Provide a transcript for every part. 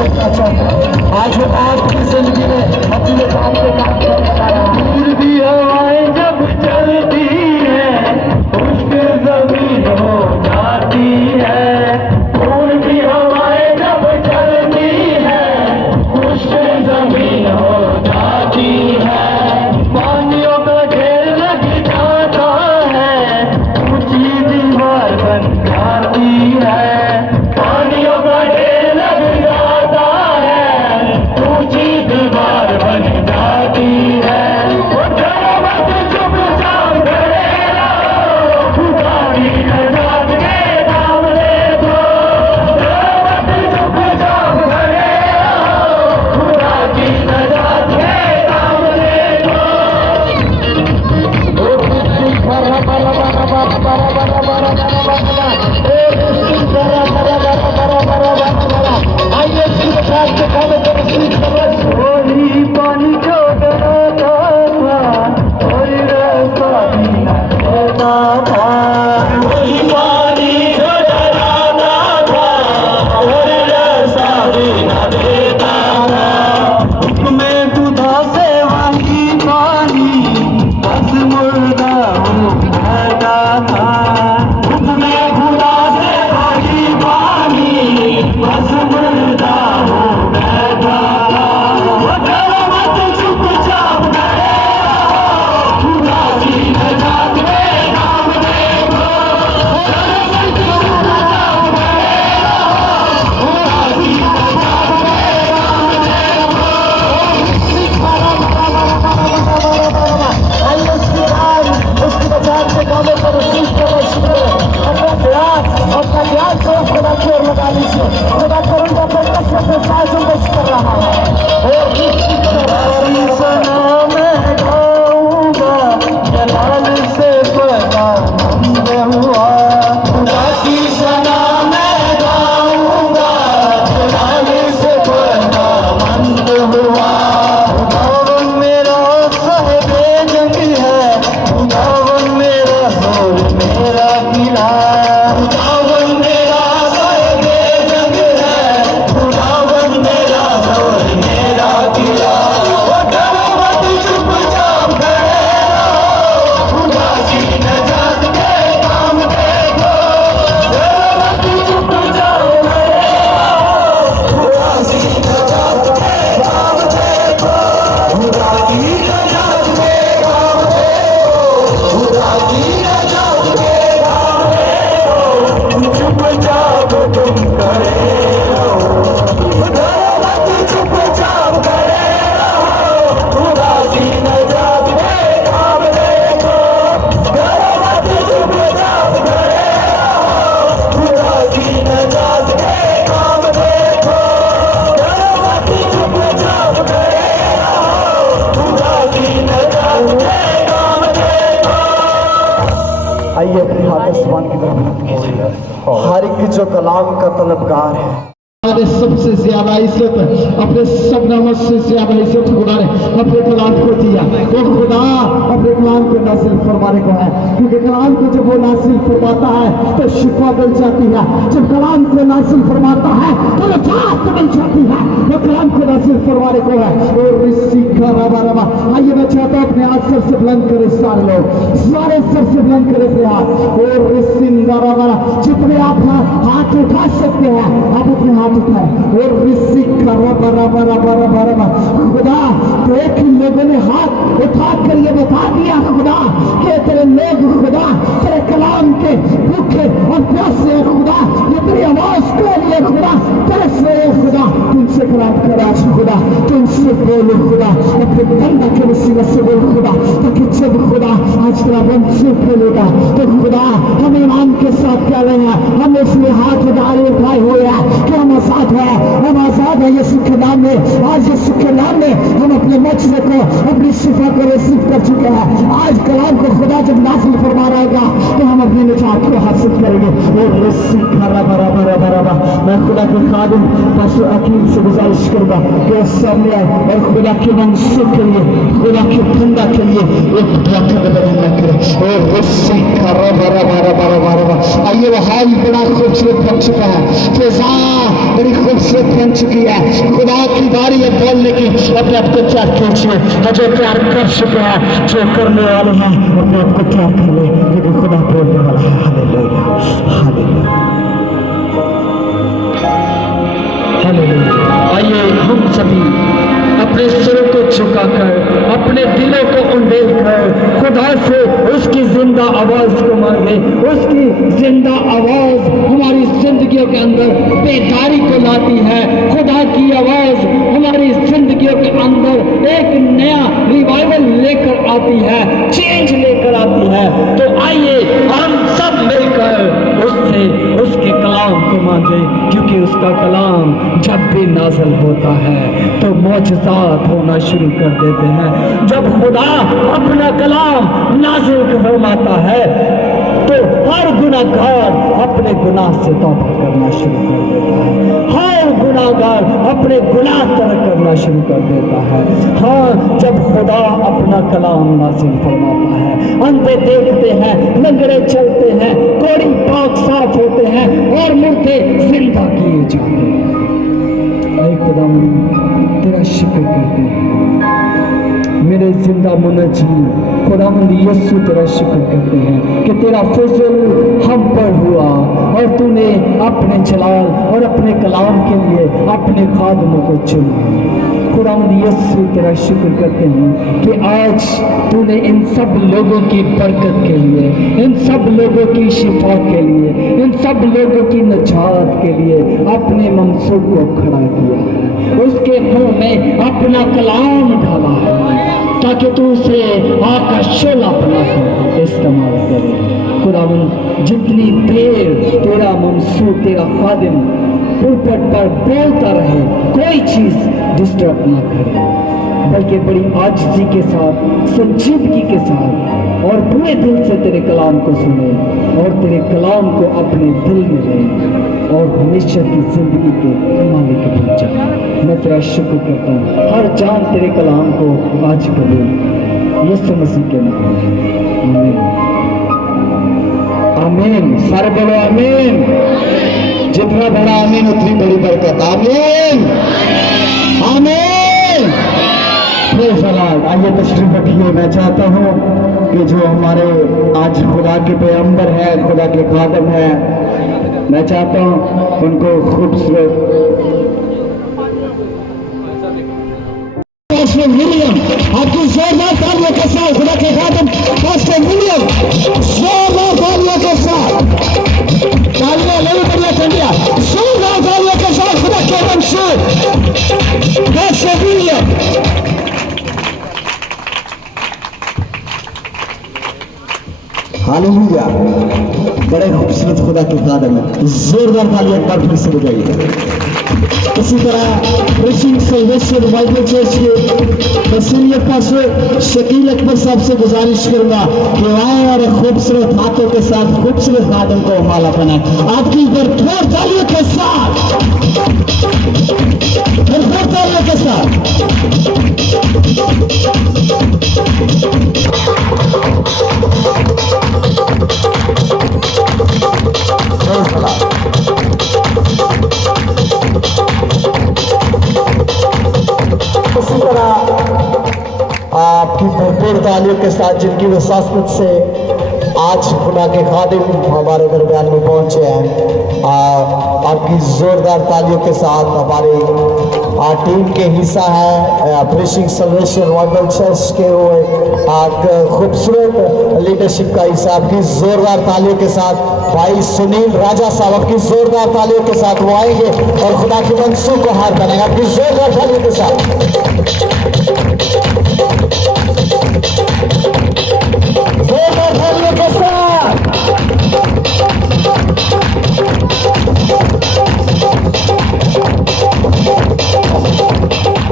آج وہ آپ کی زندگی میں اپنے کام پہ کام کرتا ہے. دور بھی ہوائیں جب چلتی ہے خشک زمین ہو جاتی ہے. دور بھی ہوائیں جب چلتی ہے خشک زمین ہو جاتی ہے. پانیوں کا ڈھیر لگ جاتا ہے اونچی دیوار بن جاتی ہے. پانیوں کا ڈھیر لگ جاتا ہے اونچی دیوار بن جاتی ہے. وہ ڈرو مت چپ چاپ کھڑے رہو خدا کی نجات کے نام لے دو. ڈرو مت چپ چاپ کھڑے رہو خدا کی نجات کے نام لے دو. آئیے سن ساتھ کے کھانے پر سیکھ سمجھ. وہی پانی جو ڈراتا تھا کوئی راستہ بھی نہ دیتا تھا. وہی پانی جو ڈراتا تھا کوئی راستہ بھی نہ دیتا تھا. حکم خدا سے وہی پانی بس مردہ ہو جاتا تھا. حکم خدا سے وہی پانی بس مردہ ہو جاتا تھا. وہ ڈرو مت چپ چاپ کھڑے رہو خدا کی نجات کے نام لے دو. ڈرو مت چپ چاپ کھڑے رہو خدا کی نجات کے نام لے دو. آئیے اس کی آج اس کی بچات کے کاموں پر سیکھ کر شکر اپنا خیال سے خدا کی اور لگا لیجیے. خدا کروں گا اپنے قصر اپنے سازوں میں کر رہا ہے اور کسی طرح سنا میں گاؤں گا جلال سے پیدا مند ہوا. خدا کی سنا میں گاؤں گا جلال سے پیدا مند ہوا. خداون میرا صاحب جنگ ہے خداون میرا زور میرا قلعہ. خداون میرا صاحب جنگ ہے خداون میرا زور میرا قلعہ. وہ ڈرو مت چپ چاپ کھڑے رہو خدا کی نجات کے کام دیکھو. ڈرو مت چپ چاپ کھڑے رہو خدا کی نجات کے کام دیکھو. خدا کی نجات کے کام دیکھو. خدا کی نجات کے کام دیکھو. چپ چاپ تم کھڑے رہو. ڈرو مت چپ چاپ کھڑے رہو خدا کی نجات کے کام دیکھو. ڈرو مت چپ چاپ کھڑے رہو خدا کی نجات کے کام دیکھو. ڈرو مت چپ چاپ کھڑے رہو خدا کی نجات کے کام دیکھو. آئیے اپنے ہاتھ آسمان کی طرف رکھ کیجیے. ہر ایک جو کلام کا طلبگار ہے اپنے سب سے زیادہ عزت اپنے سب نعمت سے زیادہ عزت خدا نے اپنے کلام کو دیا. وہ خدا اپنے کلام کو نازل فرمانے کو ہے کیونکہ کلام کو جب وہ نازل فرماتا ہے تو شفا مل جاتی ہے. جب کلام کو نازل فرماتا ہے تو نجات مل جاتی ہے. وہ کلام کو نازل فرمانے کو ہے. اور رسی کا ربا ربا. آئیے میں چاہتا ہوں اپنے ہاتھ سر سے بلند کرے سارے لوگ سارے سر سے بلند کرے اپنے ہاتھ. اور رسی ربا جتنے آپ ہاتھ اٹھا سکتے ہیں آپ اپنے ہاتھ اٹھائے. اور رسی کا ربا ربا ربا ربا ربا. خدا ایک لوگوں نے ہاتھ اٹھا کر یہ بتا دیا خدا کہ تیرے لوگ خدا تیرے کلام کے بھوکے اور پیاسے ہیں خدا. یہ تیری آواز کے لیے خدا ترس رہے ہیں خدا. تم سے کلام کر آج خدا تم سے بولو خدا اپنے بندہ کے وسیلے سے بول خدا تاکہ جب خدا آج تیرا بند سے کھولے گا تو خدا ہم ایمان کے ساتھ کیا رہے ہیں. ہم اس میں ہاتھ ڈالے اٹھائے ہوئے ہیں کہ ہم آزاد ہیں. ہم آزاد ہیں یسوع کے نام میں. آج یسوع کے نام میں ہم اپنے معجزے کو اپنی شفا کو ریسیو کر چکے ہیں. آج کلام کو خدا جب نازل فرما رہے گا تو ہم اپنی نجات کو حاصل کریں گے. اور رسی کھرا برا برا برا برا. میں خدا کے خادم پاسٹر عقیل سے گزارش کروں گا کہ سامنے آئے اور خدا کے منصور کے لیے خدا کے بندہ کے لیے ایک دعا کا بدلنا کرے. اور رسی کھرا برا برا برا برا. آئیے وہ حال بڑا خوبصورت بن چکا ہے. فضا بڑی خوبصورت بن چکی ہے. खुदा की बारी है बोलने की। अपने आप को तैयार कीजिए, जो प्यार कर चुके हैं, जो करने वाले हैं, अपने आप को तैयार कर ले, क्योंकि खुदा बोलने वाला है। Hallelujah, hallelujah, hallelujah. आइए हम सभी अपने सिरों को झुकाकर, अपने दिलों को उंडेल कर खुदा से उसकी जिंदा आवाज को मांगे। उसकी जिंदा आवाज हमारी जिंदगियों के अंदर बेदारी को लाती है। खुदा की आवाज हमारी जिंदगियों के अंदर एक नया रिवाइवल लेकर आती है, चेंज लेकर आती है। तो आइए हम सब मिलकर उससे उसके कलाम को मांगे, क्योंकि उसका कलाम जब भी नाज़िल होता है तो मौजज़ात होना शुरू कर देते हैं। जब खुदा अपना कलाम नाज़िल फरमाता है तो हर गुनाहगार अपने गुनाह से तौबा करना शुरू कर देता है। हर गुनाहगार अपने गुनाह तर्क करना शुरू कर देता है। हाँ, जब खुदा अपना कलाम नाज़िल फरमाता है, अंधे देखते हैं, लंगड़े चलते हैं, कोढ़ी पाक साफ होते हैं और मुर्दे जिंदा किए जाते हैं। ऐ खुदा तेरा शुक्र करते हैं, मेरे जिंदा मुनजी खुदावंद यीशु तेरा शुक्र करते हैं कि तेरा फजल हम पर हुआ और तूने अपने जलाल और अपने कलाम के लिए अपने खादमों को चुना। खुदावंद यीशु तेरा शुक्र करते हैं कि आज तूने इन सब लोगों की बरकत के लिए, इन सब लोगों की शिफा के लिए, इन सब लोगों की नजात के लिए अपने मंसूब को खड़ा किया है। उसके मुंह में अपना कलाम डाला है ताकि तू उसे आका शोला बनाकर इस्तेमाल करे। खुदावंद जितनी देर तेरा मंसूब, तेरा खादिम पुलपट पर बोलता रहे, कोई चीज डिस्टर्ब ना करे, बल्कि बड़ी आजिज़ी के साथ, संजीदगी के साथ और पूरे दिल से तेरे कलाम को सुने और तेरे कलाम को अपने दिल में ले और हमेशा की जिंदगी के मालिक बन जाए। मैं तेरा शुक्र करता हूँ, हर जान तेरे कलाम को आज कबूल यीशु मसीह के नाम में, आमीन, आमीन। सारे बोलो आमीन। जितना बड़ा आमीन उतनी बड़ी बरकत। आमीन, आमीन। आइए तशरीफ रखिए। मैं चाहता हूँ कि जो हमारे आज खुदा के पैगंबर हैं, खुदा के खादम हैं, मैं चाहता हूँ उनको खूबसूरत विलियम, आपकी जोरदार तालियों के साथ खुदा के खादम पास्टर विलियम, जोरदार तालियों के साथ, तालियां नहीं बढ़िया ठंडिया, जोरदार तालियों के साथ खुदा के मंसूर पास्टर विलियम। हालेलुया, बड़े खूबसूरत खुदा के खादम है। जोरदार तालियां एक बार फिर से बजाइए। इसी तरह प्रीचिंग सल्वेशन बाइबल चर्च के सीनियर पास्टर शकील अकबर साहब से गुजारिश करूंगा कि आए और खूबसूरत हाथों के साथ खूबसूरत खादम को माला पहनाए। आपकी भरपूर तालियों के साथ, भरपूर तालियों के साथ। इसी तरह आपकी भरपूर तालियों के साथ जिनकी वसासत से आज खुदा के खादिम हमारे दरमियान में पहुंचे हैं, आपकी जोरदार तालियों के साथ हमारी टीम के हिस्सा है प्रीचिंग सल्वेशन बाइबल चर्च के हुए खूबसूरत लीडरशिप का हिस्सा। आपकी जोरदार तालियों के साथ भाई सुनील राजा साहब, आपकी जोरदार तालियों के साथ वो आएंगे और खुदा के मंसूब को हाथ बनाएंगे। आपकी जोरदार तालियों के साथ। जोरदार तालियों के साथ।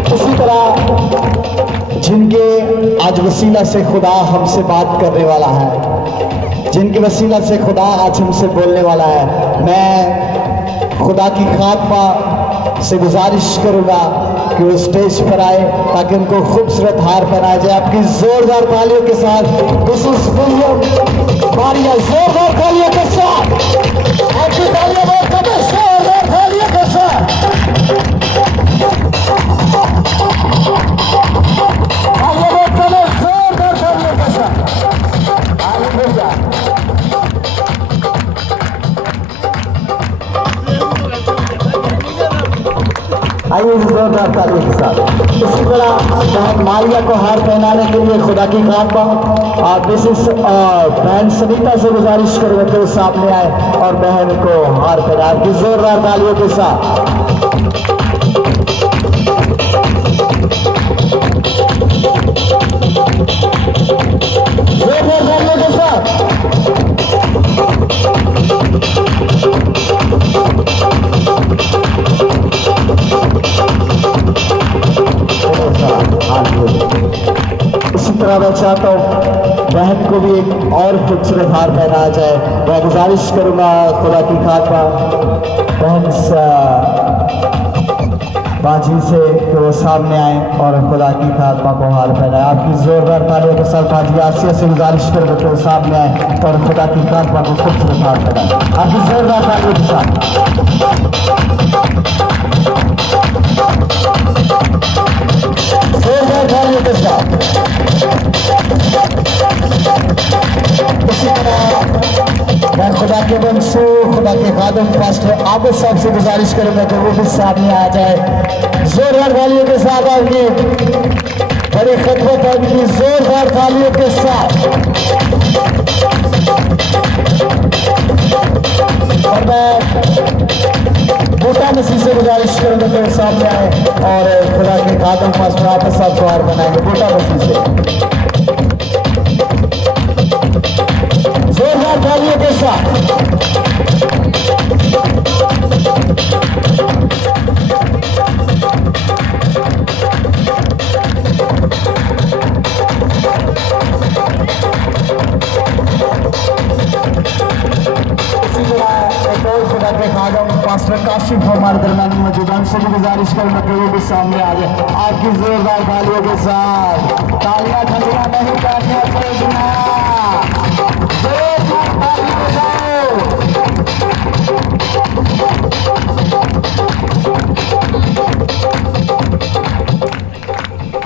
इसी तरह जिनके आज वसीला से खुदा हमसे बात करने वाला है, जिनके वसीला से खुदा आज हमसे बोलने वाला है, मैं खुदा की खातमा से गुजारिश करूंगा कि वो स्टेज पर आए ताकि उनको खूबसूरत हार पहनाया जाए। आपकी जोरदार तालियों के साथ मिसेस विलियम मारिया, जोरदार तालियों के साथ। आपकी तालियां बहुत कम है, जोरदार तालियों के साथ। آئیے زوردار تالیوں کے ساتھ. اسی طرح بہن ماریہ کو ہار پہنانے کے لیے خدا کی خاتمہ اور بہن سنیتا سے گزارش کروں کہ وہ سامنے آئے اور بہن کو ہار پہنائے کی زوردار تالیوں کے ساتھ. زوردار تالیوں کے ساتھ. اسی طرح میں چاہتا ہوں بہن کو بھی ایک اور خوبصورت ہار پہنایا جائے. میں گزارش کروں گا خدا کی خاتمہ بہن باجی سے کہ وہ سامنے آئیں اور خدا کی خاتمہ کو ہار پہنائے. آپ کی زوردار تالیوں کے ساتھ باجی آسیہ سے گزارش کروں گا کہ وہ سامنے آئیں اور خدا کی خاتمہ کو خوبصورت ہار پہنائے. آپ کی زوردار تالیوں کے ساتھ. اسی طرح میں خدا کے منصور خدا کے خادم پاسٹر عابد صاحب سے گزارش کروں گا کہ وہ بھی سامنے آ جائے. زوردار تالیوں کے ساتھ آپ کی بڑی خدمت آپ کی زوردار تالیوں کے ساتھ. اور میں بوٹا مسیح سے گزارش کروں گا کہ وہ سامنے آئے اور خدا کے خادم پاسٹر عابد صاحب کو ہار بنائیں گے بوٹا مسیح سے. زوردار تالیوں کے ساتھ. خدا کے خادم پاسٹر کاشف ہمارے درمیان موجود ہیں. ان سے بھی گزارش کروں گا کہ وہ بھی سامنے آ جائے. آپ کی زوردار تالیوں کے ساتھ. تالیاں ٹھنڈیاں نہیں کرنی چاہیے.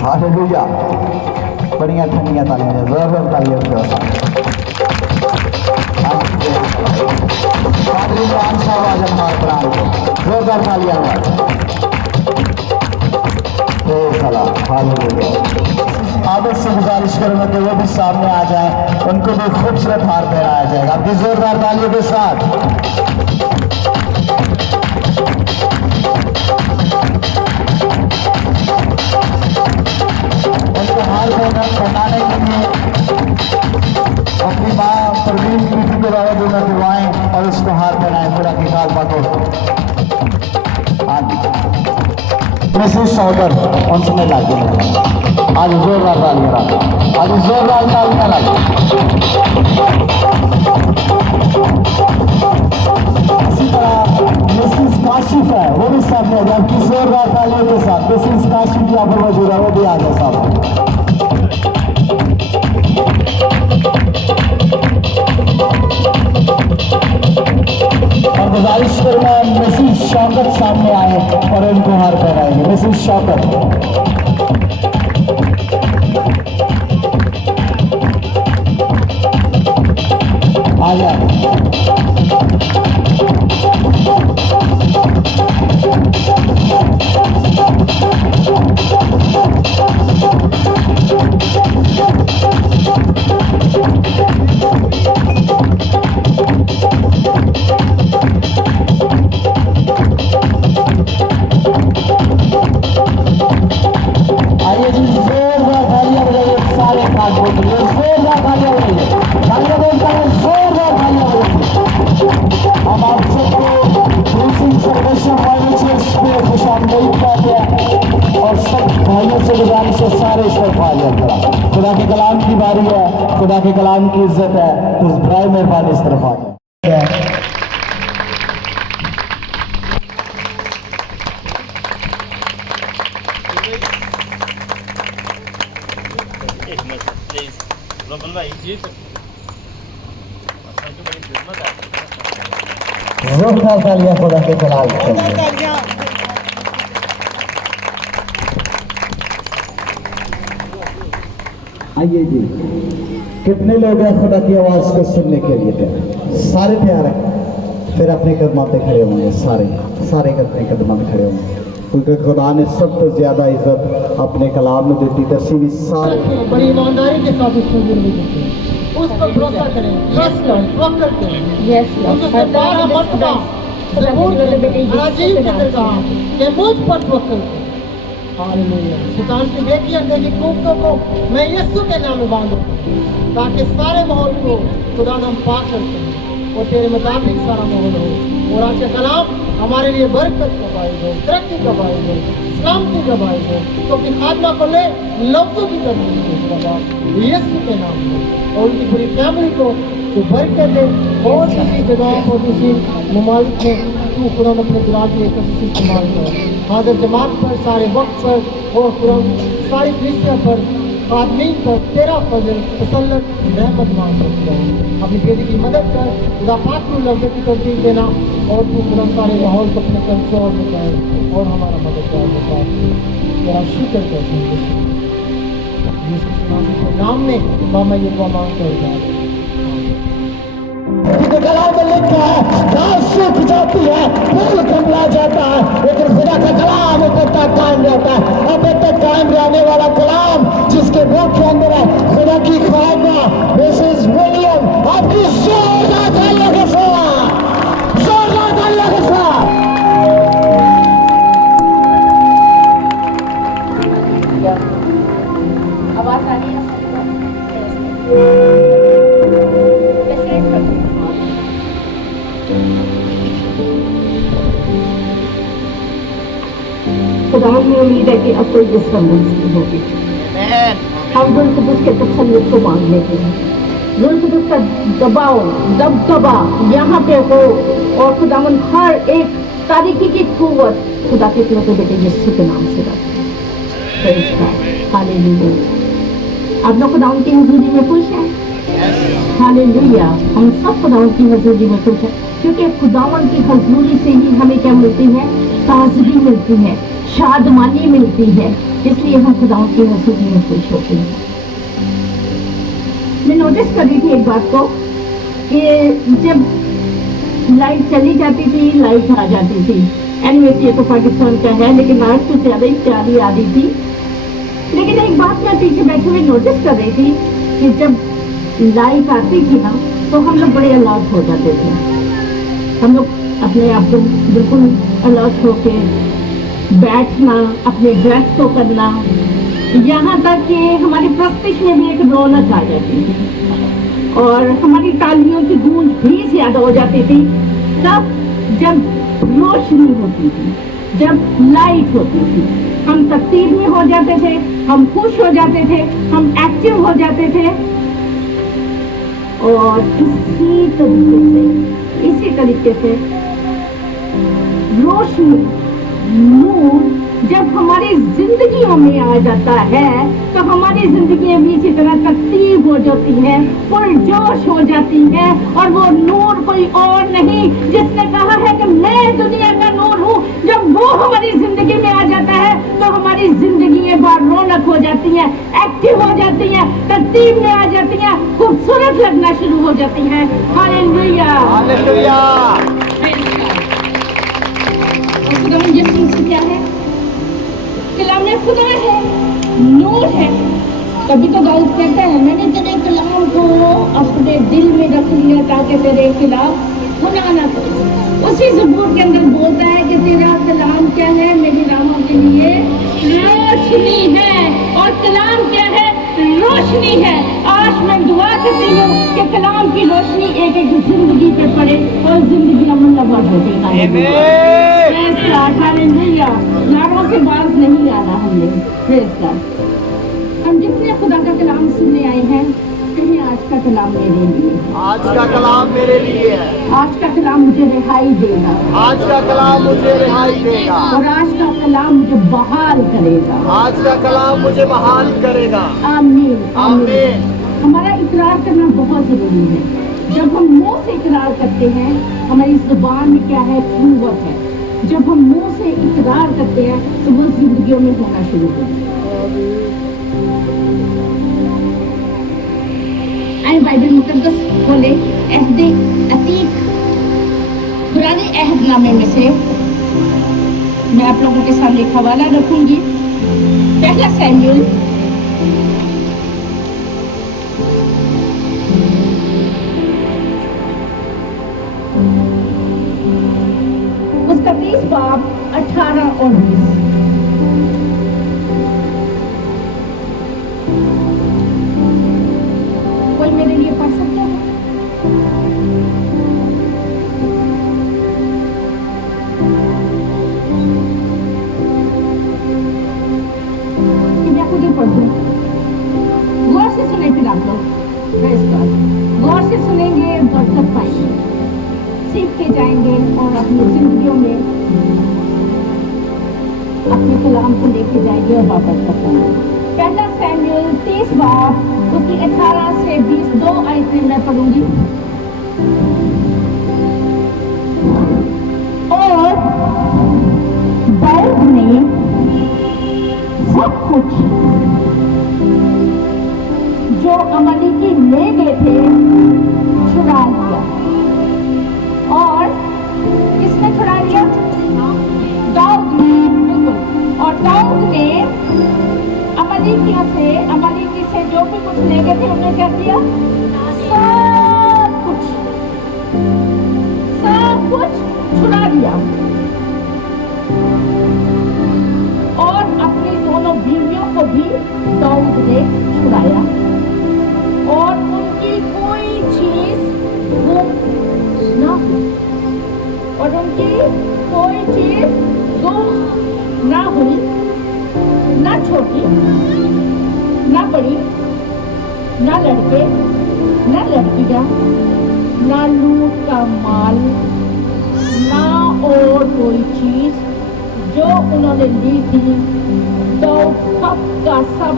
ہاللویا. بڑیاں ٹھنڈیاں تالیاں زوردار تالیوں کے ساتھ. زوردار تالیاں. عابد سے گزارش کروں گا کہ وہ بھی سامنے آ جائیں ان کو بھی خوبصورت ہار پہنایا جائے گا. آپ کی زوردار تالیوں کے ساتھ. ان کو ہار پہنانے کے لیے اپنی ماں پروین بیٹی کے بارے میں دلوائیں اور اس کو ہار پہنائیں خدا کی خاتمہ کو. مسز سودر ان سے میں لاتے ہیں. آج زوردار تالیاں لاتے. آج زوردار تالیاں لاتے. اسی طرح مسز کاشف ہے وہ بھی سامنے آ جائے. آپ کی زوردار تالیوں کے ساتھ. مسز کاشف یہاں پر موجود ہے وہ بھی آ جائے سامنے. اور گزارش کروں گا مسز شوکت سامنے آئے اور ان کو ہار پہنائیں گے. مسز شوکت. آ جائیں. آئیے جی زوردار تالیاں بجائیے. سارے کام بولتے ہیں زوردار تالیاں بجائیے. تالیاں بولتا ہے زوردار تالیاں بجائیے. ہم آپ سب کو پریچنگ سرویشن والے چرچ پہ خوش آمدید کہتے ہیں اور سب بھائیوں سے گزارش ہے سارے اس پر فعالیت کریں. خدا کے کلام کی باری ہے. خدا کے کلام کی عزت ہے تو برائے مہربانی اس طرف آ جائیں. زوردار تالیاں خدا کے کلام کے لیے. آئیے جی کتنے لوگ ہیں خدا کی آواز کو سننے کے لیے تیار؟ سارے تیار ہیں. پھر اپنے قدموں پہ کھڑے ہوں گے. سارے اپنے قدموں پہ کھڑے ہوں گے. क्योंकि खुदा ने सबसे ज्यादा इज्जत अपने कलाम में देती। 10वीं साल बड़ी ईमानदारी के साथ उसको जिंदगी देते हैं, उस पर भरोसा करें, ट्रस्ट करें, तवक्कुल करें। Yes, Lord. उसने 12 मरतबा ज़बूर के अजीब के अंदर कहा कि मुझ पर तवक्कुल करें। हालेलुया। शैतान की देखी अंधेरी कुफ्तों को मैं यीशु के नाम में बांधूं ताकि सारे माहौल को खुदा नाम पाक करते हैं और तेरे मुताबिक सारा माहौल हो। और आज का कलाम हमारे लिए बरकत का बाइस हो, तरक्की का बाइस हो, सलामती का बाइस हो। तो अपनी खात्मा को ले लफ्ज़ों की तरफ यीशु के नाम में और उनकी पूरी फैमिली को तो बरकत दे। और किसी जगह और किसी ममालिक में तू खुदा अपने जलाल की कसम इस्तेमाल कर। हाजिर जमात पर, सारे वक्त पर और खुदा सारी कलीसिया पर, आदमीन पर तेरा फजल तसल्लुत रहमत मांग सकता है। अपनी बेटी की मदद कर, खुदा पाक को लफ्ज़ की तरतीब देना और तू खुदा सारे माहौल को अपने कंट्रोल में कर और हमारा मददगार होता है। तेरा शुक्र करते हैं यीशु के नाम में मामा ये दुआ मांगते हैं। क्योंकि कलाम में लिखा है घास सूख जाती है, फूल कमला जाता है, लेकिन खुदा का कलाम अब तक कायम रहता है। अब तक कायम रहने वाला कलाम जिसके मुंह के अंदर है खुदा की ख्वाबा। मिसेस विलियम आपकी जोरदार तालियों के साथ, जोरदार तालियों के साथ। आवाज आ रही है? खुदा में उम्मीद है कि अब कोई डिस्टर्बेंस नहीं होगी। हम रुल कुदस के तसल्लुत को मांग लेते हैं। रुल कुदस का दबाव दबदबा यहाँ पे हो और खुदावन हर एक तारीकी की कुव्वत खुदा के इकलौते बेटे यीशु के नाम से रखे। हालेलुया। आप लोग खुदावन की हजूरी में खुश हैं? हालेलुया। हम सब खुदावन की हजूरी में खुश हैं क्योंकि खुदावन की हजूरी से ही हमें क्या मिलती है? ताजगी मिलती है, शादमानी मिलती है। इसलिए हम खुदावन की हजूरी में खुश होते हैं। मैं नोटिस कर रही थी एक बात को कि जब लाइट चली जाती थी, लाइट आ जाती थी। एनीवेज ये तो पाकिस्तान का है, लेकिन आज तो ज़्यादा ही प्यारी आ रही थी। लेकिन एक बात मैं पीछे बैठे हुए नोटिस कर रही थी कि जब लाइट आती थी ना तो हम लोग बड़े अलर्ट हो जाते थे। हम लोग अपने आप को बिल्कुल अलर्ट होके बैठना, अपने ड्रेस को करना, यहाँ तक कि हमारी प्रस्तिश में भी एक रौनक आ जाती थी और हमारी तालियों की गूंज भी ज़्यादा हो जाती थी तब जब रोशनी होती थी, जब लाइट होती थी। हम तकतीर में हो जाते थे, हम खुश हो जाते थे, हम एक्टिव हो जाते थे। और इसी तरीके से रोशनी, नूर जब हमारी जिंदगियों में आ जाता है तो हमारी जिंदगी भी इसी तरह तरतीब हो जाती है, पुरजोश हो जाती है। और वो नूर कोई और नहीं, जिसने कहा है कि मैं दुनिया का नूर हूँ, जब वो हमारी जिंदगी में आ जाता है तो हमारी जिंदगियां बार रौनक हो जाती हैं, एक्टिव हो जाती हैं, तरतीब में आ जाती हैं, खूबसूरत लगना शुरू हो जाती हैं। Hallelujah, hallelujah. खुदा यीशु से क्या है? कलाम में खुदा है, नूर है। कभी तो दाऊद कहता है मैंने तेरे कलाम को अपने दिल में रख लिया ताकि तेरे खिलाफ गुनाह ना करूं। उसी ज़बूर के अंदर बोलता है कि तेरा कलाम क्या है? मेरी राहों के लिए रोशनी है। और कलाम क्या है? रोशनी है। आज मैं दुआ करती हूँ कि कलाम की रोशनी एक एक जिंदगी पे पड़े और जिंदगी अमन लबाद हो जाए। हालेलुया। लाड़ों से बाज नहीं आना हमने। Praise God. हम जितने खुदा का कलाम सुनने आए हैं, कहीं आज का कलाम मेरे लिए, आज का कलाम मेरे लिए है। आज का कलाम मुझे रिहाई देगा, आज का कलाम मुझे रिहाई देगा। और आज का कलाम मुझे बहाल करेगा। आज का कलाम मुझे बहाल करेगा। आमीन, आमीन। हमारा इकरार करना बहुत जरूरी है। जब हम मुंह से इकरार करते हैं, हमारी जुबान में क्या है? कुव्वत है। जब हम मुंह से इकरार करते हैं तो वो जिंदगियों में होना शुरू होता है। आए बाइबल मुकद्दस खोले अहद अतीक, पुराने अहदनामे में से मैं आप लोगों के सामने एक हवाला रखूंगी। पहला सैमुएल उसका 20 बाब 18 और 20। कोई मेरे लिए पढ़ सकता है? गौर से सुने फिर आप लोग, गौर से सुनेंगे, बरकत पाएंगे, सीख के जाएंगे और अपनी जिंदगियों में अपने कलाम को लेके जाएंगे और वापस कर पाएंगे। पहला सैमुएल 30 बाब उसकी 18 से 20 दो आयतें मैं पढ़ूंगी। और दाऊद ने सब कुछ जो अमलीकी ले गए थे छुड़ा लिया। और किसने छुड़ा लिया? दाऊद ने, बिल्कुल। और दाऊद ने अमलीकी से जो भी कुछ ले गए थे उन्हें क्या किया? सब कुछ छुड़ा लिया। और अपनी दोनों बीवियों को भी दाऊद ने छुड़ाया और उनकी कोई चीज गुम ना हुई, और उनकी कोई चीज गुम ना हुई, ना छोटी ना बड़ी, ना लड़के ना लड़कियां, ना लूट का माल, ना और कोई चीज जो उन्होंने ली थी, दाऊद सब का सब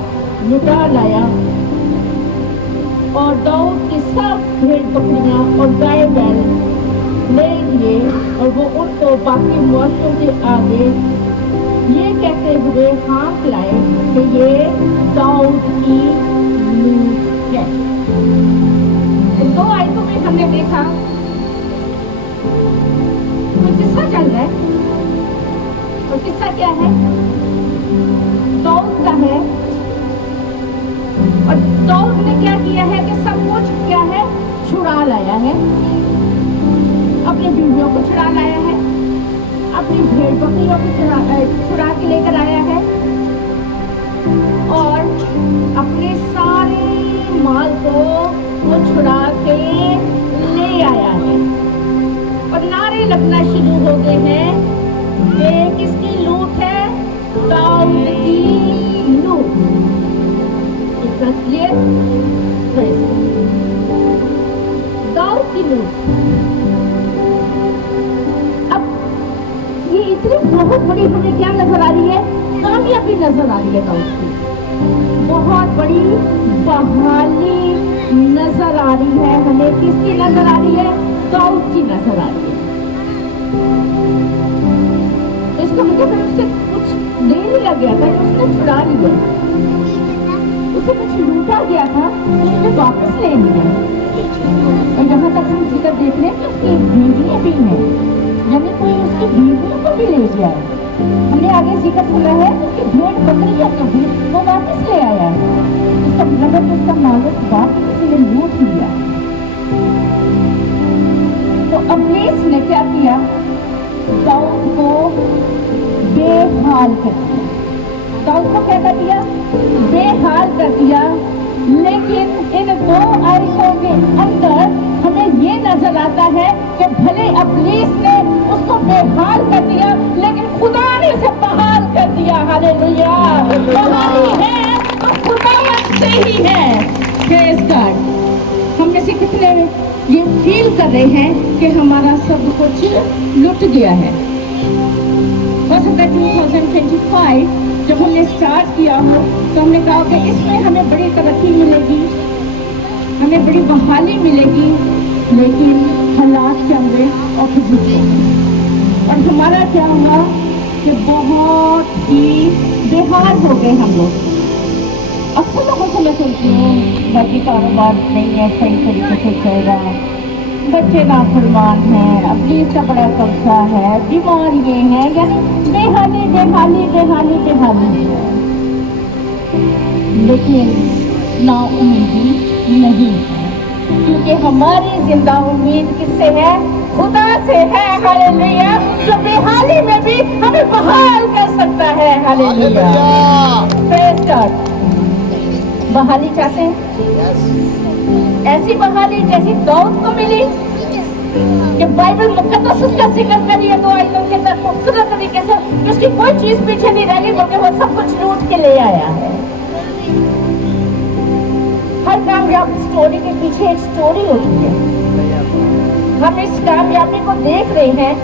लुटा लाया। और दाऊद की सब भेड़ बकरियां और गाय बैल ले लिए और वो उनको बाकी मौसों के आगे ये कहते हुए हाथ लाए कि ये दाऊद की लूट है। दो आयतों में हमने देखा कोई किस्सा चल रहा है, और किस्सा क्या है? दाऊद का है। और दाऊद ने क्या किया है कि सब कुछ क्या है? छुड़ा लाया है। अपनी बीवियों को छुड़ा लाया है, अपनी भेड़ बकरियों को छुड़ा के लेकर आया है, और अपने सारे माल को वो छुड़ा के ले आया है। और नारे लगना शुरू हो गए हैं कि किसकी लूट है? दाऊद की लूट। दाऊद की लूट। अब ये इतनी बहुत बड़ी हमें क्या नजर आ रही है? कामयाबी नजर आ रही है दाऊद की। बहुत बड़ी बहाली नजर आ रही है हमें। किसकी नजर आ रही है? दाऊद की नजर आ रही है। इसका मतलब उससे कुछ ले लिया गया था, उसने छुड़ा लिया, उसे कुछ लूटा गया था, उसने वापस ले लिया। और यहाँ तक हम जिक्र देख रहे हैं कि उसकी बीवियां भी हैं, यानी कोई उसकी बीवियों को भी ले गया है। हमने आगे जिक्र सुना है कि भेड़ बकरियों को भी वो वापस ले आया है। इसका मतलब उसका मालिक वापस किसी ने लूट लिया। तो अब्नेस ने क्या किया? दाऊद को बेहाल कर दिया। दाऊद को क्या कर दिया? बेहाल कर दिया। लेकिन इन दो आयतों के अंदर हमें ये नजर आता है कि भले अब्लीस ने उसको बेहाल कर दिया, लेकिन खुदा ने उसे बहाल कर दिया। हालेलुया। बहाली है तो खुदा से ही है। Praise God. हम में से कितने ये फील कर रहे हैं कि हमारा सब कुछ लुट गया है? हो सकता है 2025 जब हमने स्टार्ट किया हो तो हमने कहा कि इसमें हमें बड़ी तरक्की मिलेगी, हमें बड़ी बहाली मिलेगी, लेकिन हालात क्या हुए? ऑपोजिट। और हमारा क्या हुआ कि बहुत ही बेहाल हो गए हम लोग। अक्सर लोगों से मैं सुनती हूँ बाकी कारोबार नहीं है, सही तरीके से चल रहा, बच्चे नाफरमान हैं, अबलीस का बड़ा कब्जा है, बीमार ये हैं, यानी बेहाली बेहाली बेहाली बेहाली। लेकिन ना उम्मीदी नहीं है, क्योंकि हमारी जिंदा उम्मीद किससे है? खुदा से है। हालेलुया। जो बेहाली में भी हमें बहाल कर सकता है। हालेलुया। Praise God. बहाली चाहते हैं? ऐसी बहाली जैसी दाऊद को मिली कि बाइबल मुकद्दस उसका जिक्र करिए तो आयतों के अंदर खूबसूरत तरीके से कि उसकी कोई चीज पीछे नहीं रह गई, बल्कि वो सब कुछ लूट के ले आया है। हर कामयाब स्टोरी के पीछे एक स्टोरी होती है। हम इस कामयाबी को देख रहे हैं,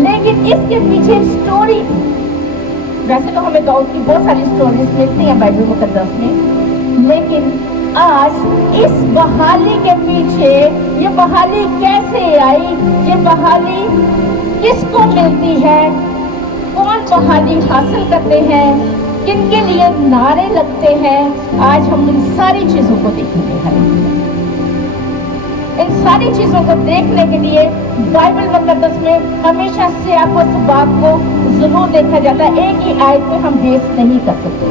लेकिन इसके पीछे एक स्टोरी। वैसे तो हमें दाऊद की बहुत सारी स्टोरीज मिलती हैं बाइबल मुकद्दस में, लेकिन आज इस बहाली के पीछे ये बहाली कैसे आई, ये बहाली किसको मिलती है, कौन बहाली हासिल करते हैं, किनके लिए नारे लगते हैं, आज हम इन सारी चीजों को देखेंगे। इन सारी चीजों को देखने के लिए बाइबल मुकद्दस में हमेशा से आपको इस बात को जरूर देखा जाता है। एक ही आयत पे हम बेस नहीं कर सकते।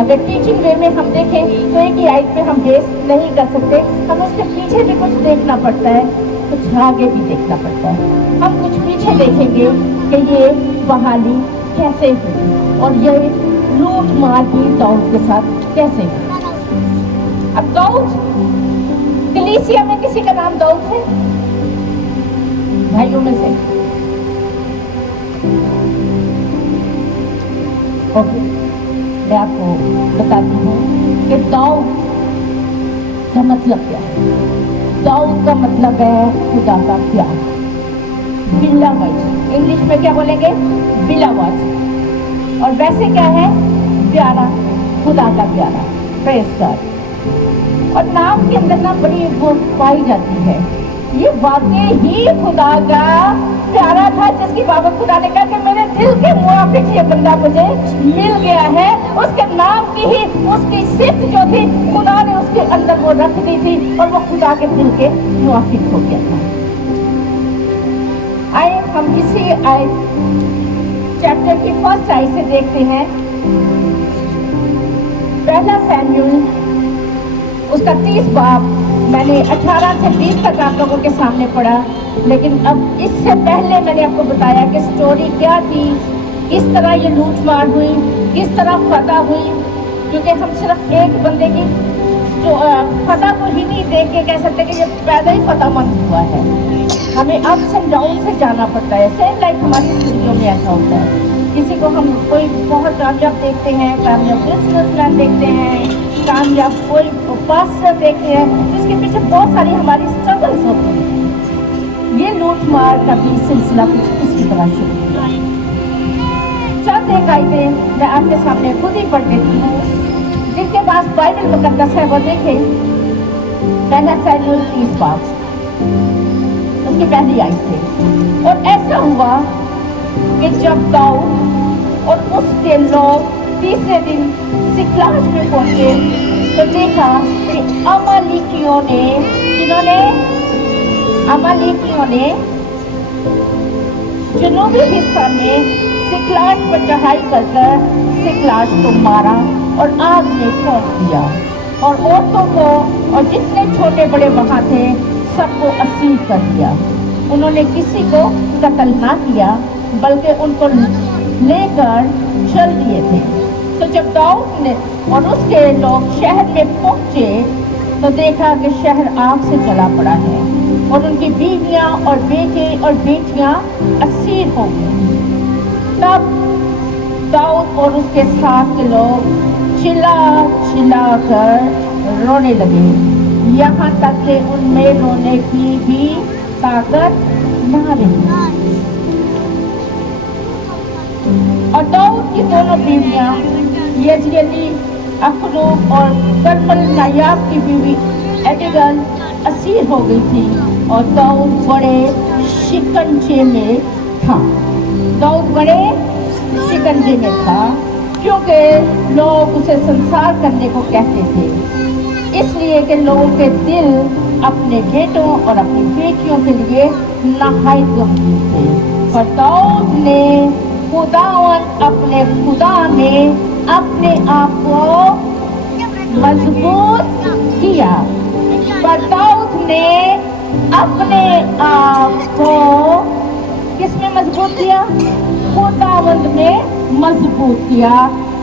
अगर टीचिंग वे में हम देखें तो एक ही आयत पे हम बेस नहीं कर सकते, हम उसके पीछे भी कुछ देखना पड़ता है, कुछ आगे भी देखना पड़ता है। हम कुछ पीछे देखेंगे कि ये बहाली कैसे हुई और ये लूट मार की दाऊद के साथ कैसे हुई। अब दाऊद, कलीसिया में किसी का नाम दाऊद है भाइयों में से? ओके, मैं आपको बताती हूँ कि दाऊद का मतलब क्या है। दाऊद का मतलब है खुदा का प्यार, बिलावट। इंग्लिश में क्या बोलेंगे? बिलावट। और वैसे क्या है? प्यारा, खुदा का प्यारा। Praise God. और नाम के अंदर ना बड़ी वो पाई जाती है, ये वाकई ही खुदा का प्यारा था, जिसकी बाबत खुदा ने कहा कि मेरे दिल के मुआफिक ये बंदा मुझे मिल गया है। उसके नाम की ही उसकी सिफ्त जो थी खुदा ने उसके अंदर वो रख दी थी और वो खुदा के दिल के मुआफिक हो गया था। आइए हम इसी चैप्टर की फर्स्ट आयत से देखते हैं। पहला सैमुएल उसका 30 बाब मैंने 18 से 20 तक आप लोगों के सामने पढ़ा, लेकिन अब इससे पहले मैंने आपको बताया कि स्टोरी क्या थी, किस तरह ये लूट मार हुई, किस तरह फतह हुई। क्योंकि हम सिर्फ एक बंदे की फतह को ही नहीं देख के कह सकते कि ये पैदा ही फतहमंद हुआ है। हमें अप्स एंड डाउन से जाना पड़ता है। सेम लाइक हमारी जिंदगियों में ऐसा होता है। किसी को हम कोई बहुत कामयाब देखते हैं, कामयाब बिजनेसमैन देखते हैं, कामयाब कोई पास्टर देखते हैं, जिसके पीछे बहुत सारी हमारी स्ट्रगल्स होती हैं। ये लूट मार का भी सिलसिला कुछ इसी तरह शुरू हुआ। चंद एक आयतें मैं आपके सामने खुद ही पढ़ देती हूँ, जिनके पास बाइबल मुकद्दस है वो देखें। पहला सैमुएल 30 बाब उसकी पहली आयत से। और ऐसा हुआ कि जब दाऊद और उसके लोग तीसरे दिन सिकलाग में पहुंचे तो देखा कि अमालेकियों ने जनूबी हिस्सा में सिकलाग पर चढ़ाई कर सिकलाग को मारा और आग में फूंक दिया, और औरतों को और जितने छोटे बड़े वहाँ थे सबको असीर कर दिया। उन्होंने किसी को कत्ल ना किया, बल्कि उनको लेकर चल दिए थे। तो जब दाऊद ने और उसके लोग शहर में पहुंचे तो देखा कि शहर आग से जला पड़ा है और उनकी बीवियां और बेटे और बेटियां असीर हो गए। तब दाऊद और उसके साथ के लोग चिल्ला कर रोने लगे, यहाँ तक कि उनमें रोने की भी ताकत ना रही। और दाऊद की दोनों बीवियां यजरेली अखरूब और कर्मल नायाब की बीवी एबिगल असीर हो गई थी और दाऊद बड़े शिकंजे में था। क्योंकि लोग उसे संसार करने को कहते थे, इसलिए कि लोगों के दिल अपने बेटों और अपनी बेटियों के लिए नहायत गमगीन थे। पर दाऊद ने अपने खुदा में अपने आप को मजबूत किया। पर दाऊद ने अपने आप को किसमें मजबूत किया? खुदावंद में मजबूत किया।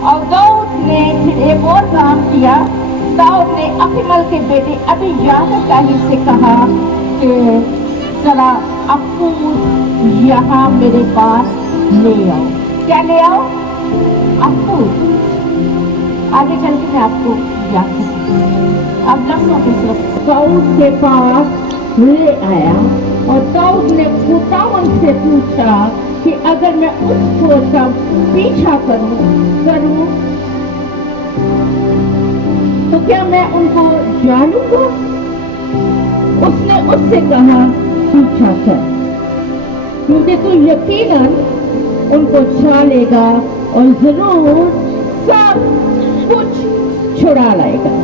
और दाऊद ने फिर एक और काम किया। दाऊद ने अहीमल के बेटे अबीयाताही से कहा कि जरा अफूद यहाँ मेरे पास ले आओ। क्या ले आओ? अफूद। आगे चल के मैं आपको याद करूँगी। अब लफ्ज़ों की सिर्फ दाऊद के पास ले आया और दाऊद ने खुदावंद से पूछा कि अगर मैं उस फौज का पीछा करूं तो क्या मैं उनको जानूंगा? उसने उससे कहा पीछा कर, क्योंकि तू यकीनन उनको छा लेगा और जरूर सब कुछ छुड़ा लाएगा।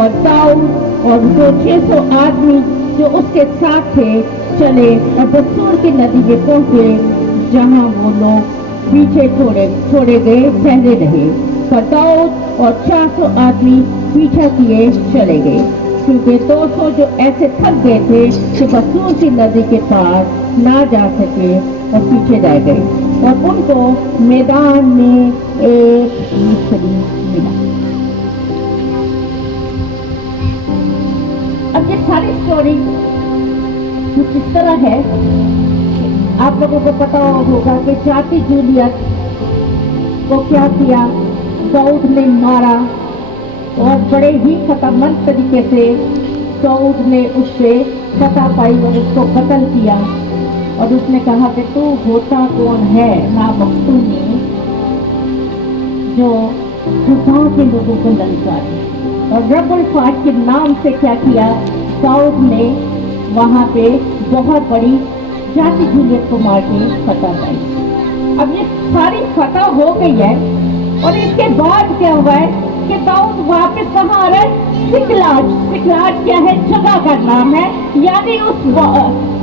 और दाऊद और वो 600 आदमी जो उसके साथ थे चले और बसूर की नदी में पहुंचे, जहां वो लोग पीछे छोड़े गए ठहरे रहे। पर दाऊद और 400 आदमी पीछा किए चले गए, क्योंकि 200 जो ऐसे थक गए थे कि बसूर की नदी के पार ना जा सके और पीछे रह गए। और उनको मैदान में एक मिस्री मिला। अब ये सारी स्टोरी कुछ इस तरह है। आप लोगों को पता होगा कि जाति जूलियत को क्या किया, दाऊद ने मारा और बड़े ही खतरनाक तरीके से दाऊद ने उससे फतह पाई और उसको कत्ल किया। और उसने कहा कि तू होता कौन है ना मखतूनी जो खुदा के लोगों को ललकारे। और रब्बुल फाट के नाम से क्या किया, दाऊद ने वहाँ पे बहुत बड़ी जाति जूलियत को मार के फतह पाई। अब ये सारी फतह हो गई है और इसके बाद क्या हुआ है कि दाऊद वापस कहाँ आ रहा है? सिकलाग। सिकलाग क्या है? जगह का नाम है, यानी उस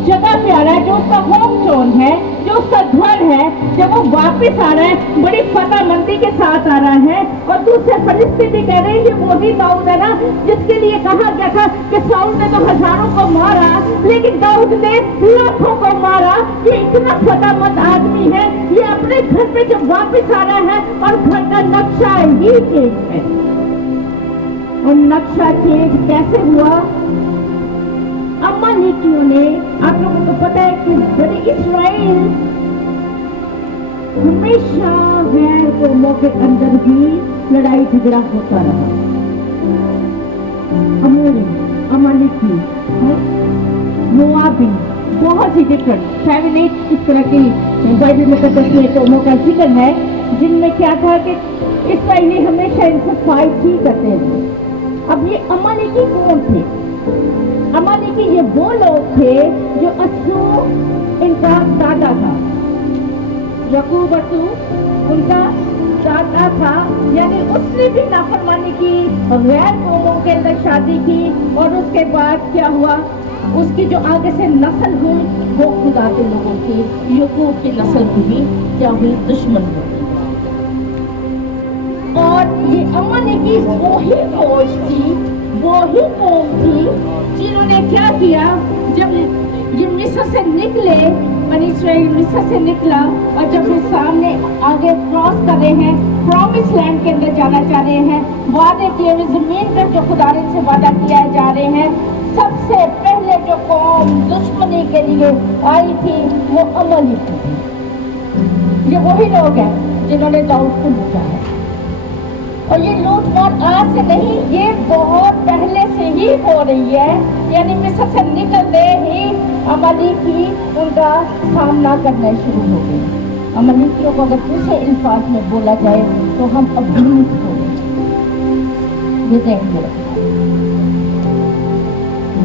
जगह पे आ रहा है जो उसका होम टाउन है, जो उसका घर है। जब वो वापस आ रहा है बड़ी फतहमंदी के साथ आ रहा है। और दूसरे परिस्थिति कह रहे हैं ये वही दाऊद है ना जिसके लिए कहा गया था कि साउल ने तो हजारों को मारा लेकिन दाऊद ने लाखों को मारा। ये इतना फतहमंद आदमी है, ये अपने घर पे जब वापस आ रहा है और घर का नक्शा ही चेंज है। और नक्शा चेंज कैसे हुआ? अमालेकियों ने, आप लोगों को पता है कि बड़े इस्राएल हमेशा गैर कौमों के अंदर भी लड़ाई झगड़ा होता रहा। अमालेकी, मोआबी, बहुत ही डिफरेंट 7-8 इस तरह की बाइबल मुकद्दस में कौमों का जिक्र है जिनमें क्या था कि इस्राएली हमेशा इनसे फाइट ही करते थे। अब ये अमालेकी कौन थे? अमालेकी ये वो लोग थे जो अस्सू इनका दादा था, याकूब अस्सू उनका दादा था। यानी उसने भी नाफरमानी की, गैर कौमों के अंदर शादी की और उसके बाद क्या हुआ? उसकी जो आगे से नस्ल हुई वो खुदा के लोगों की, याकूब की नस्ल हुई, क्या हुई? दुश्मन हुई। और ये अमालेकी वही फौज थी, वही कौम थी जिन्होंने क्या किया, जब ये मिस्र से निकले, बनी इस्राएल मिस्र से निकला और जब ये सामने आगे क्रॉस कर रहे हैं, प्रॉमिस लैंड के अंदर जाना चाह रहे हैं, वादे किए हुए जमीन पर जो खुदा से वादा किया जा रहे हैं, सबसे पहले जो कौम दुश्मनी के लिए आई थी वो अमालेकी थी। ये वही लोग हैं जिन्होंने दाऊद को लूटा है। और ये लूटमार आज से नहीं, ये बहुत पहले से ही हो रही है। यानी मिस्र से निकलते ही अमालेकी उनका सामना करना शुरू हो गए। अमालेकियों को अगर दूसरे अल्फाज में बोला जाए तो हम अब्यूज हो गए।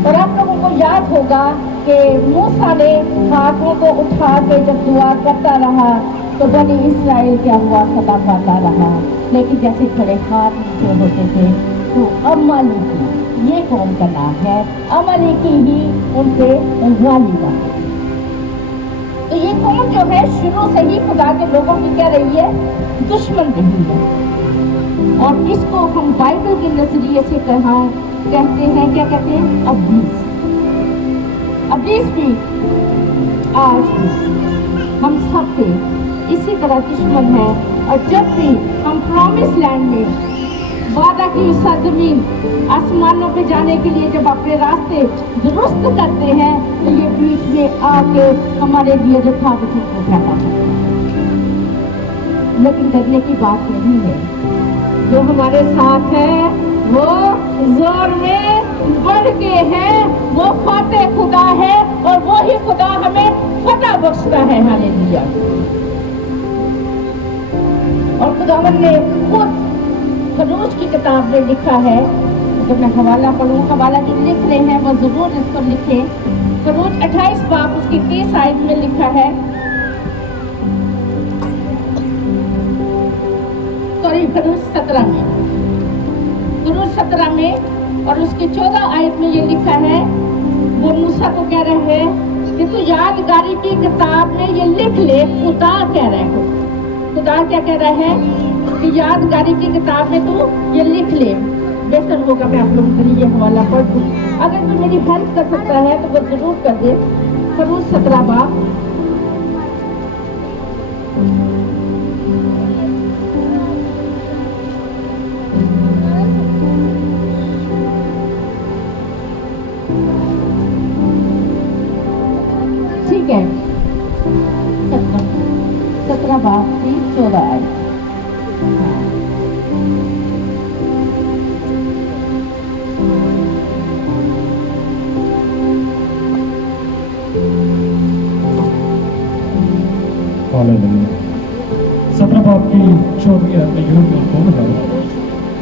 और आप लोगों को याद होगा कि मूसा ने हाथों को उठा के जब दुआ करता रहा तो बनी इस्राएल क्या हुआ? सदा पाता रहा। लेकिन जैसे खड़े हाथ नीचे होते थे तो अमालेकी ये कौम का नाम है, अमलेकी ही उनके गालिबा। तो ये कौम जो है शुरू से ही खुदा के लोगों की क्या रही है, दुश्मन रही है। और इसको हम बाइबल के नजरिए से कहते हैं, क्या कहते हैं, अब्लीस। अब्लीस भी आज भी हम सब पे इसी तरह दुश्मन है। और जब भी हम प्रॉमिस लैंड में वादा की सरजमीन आसमानों पे जाने के लिए जब अपने रास्ते दुरुस्त करते हैं, तो ये बीच में आके हमारे लिए जो था वो फैला है। लेकिन डरने की बात नहीं है, जो हमारे साथ है वो जोर में बढ़ के है, वो फातेह खुदा है और वो ही खुदा हमें फतह बख्शता है। हालेलुया। और खुदावन ने खुद खरूज की किताब में लिखा है, जब मैं हवाला पढ़ूँ, हवाला जो लिख रहे हैं वो जरूर इस पर लिखें। खरूज 28 बाब उसकी 30 आयत में लिखा है, सॉरी खरूज 17 में, खरूज 17 में और उसकी 14 आयत में ये लिखा है, वो मूसा को कह रहे हैं कि तू यादगारी की किताब में ये लिख ले। खुदा कह रहा है, खुदा क्या कह रहा है कि यादगारी की किताब में तू ये लिख ले। बेहतर होगा मैं आप लोगों के लिए ये हवाला पढ़ दूँ, अगर कोई मेरी हेल्प कर सकता है तो वो जरूर कर दे। खरूज 17 बाब ठीक है, 17 बाब की 14 आयत। हालेलुया। 17 बाब की 14 आयत में यूं मज़मून है,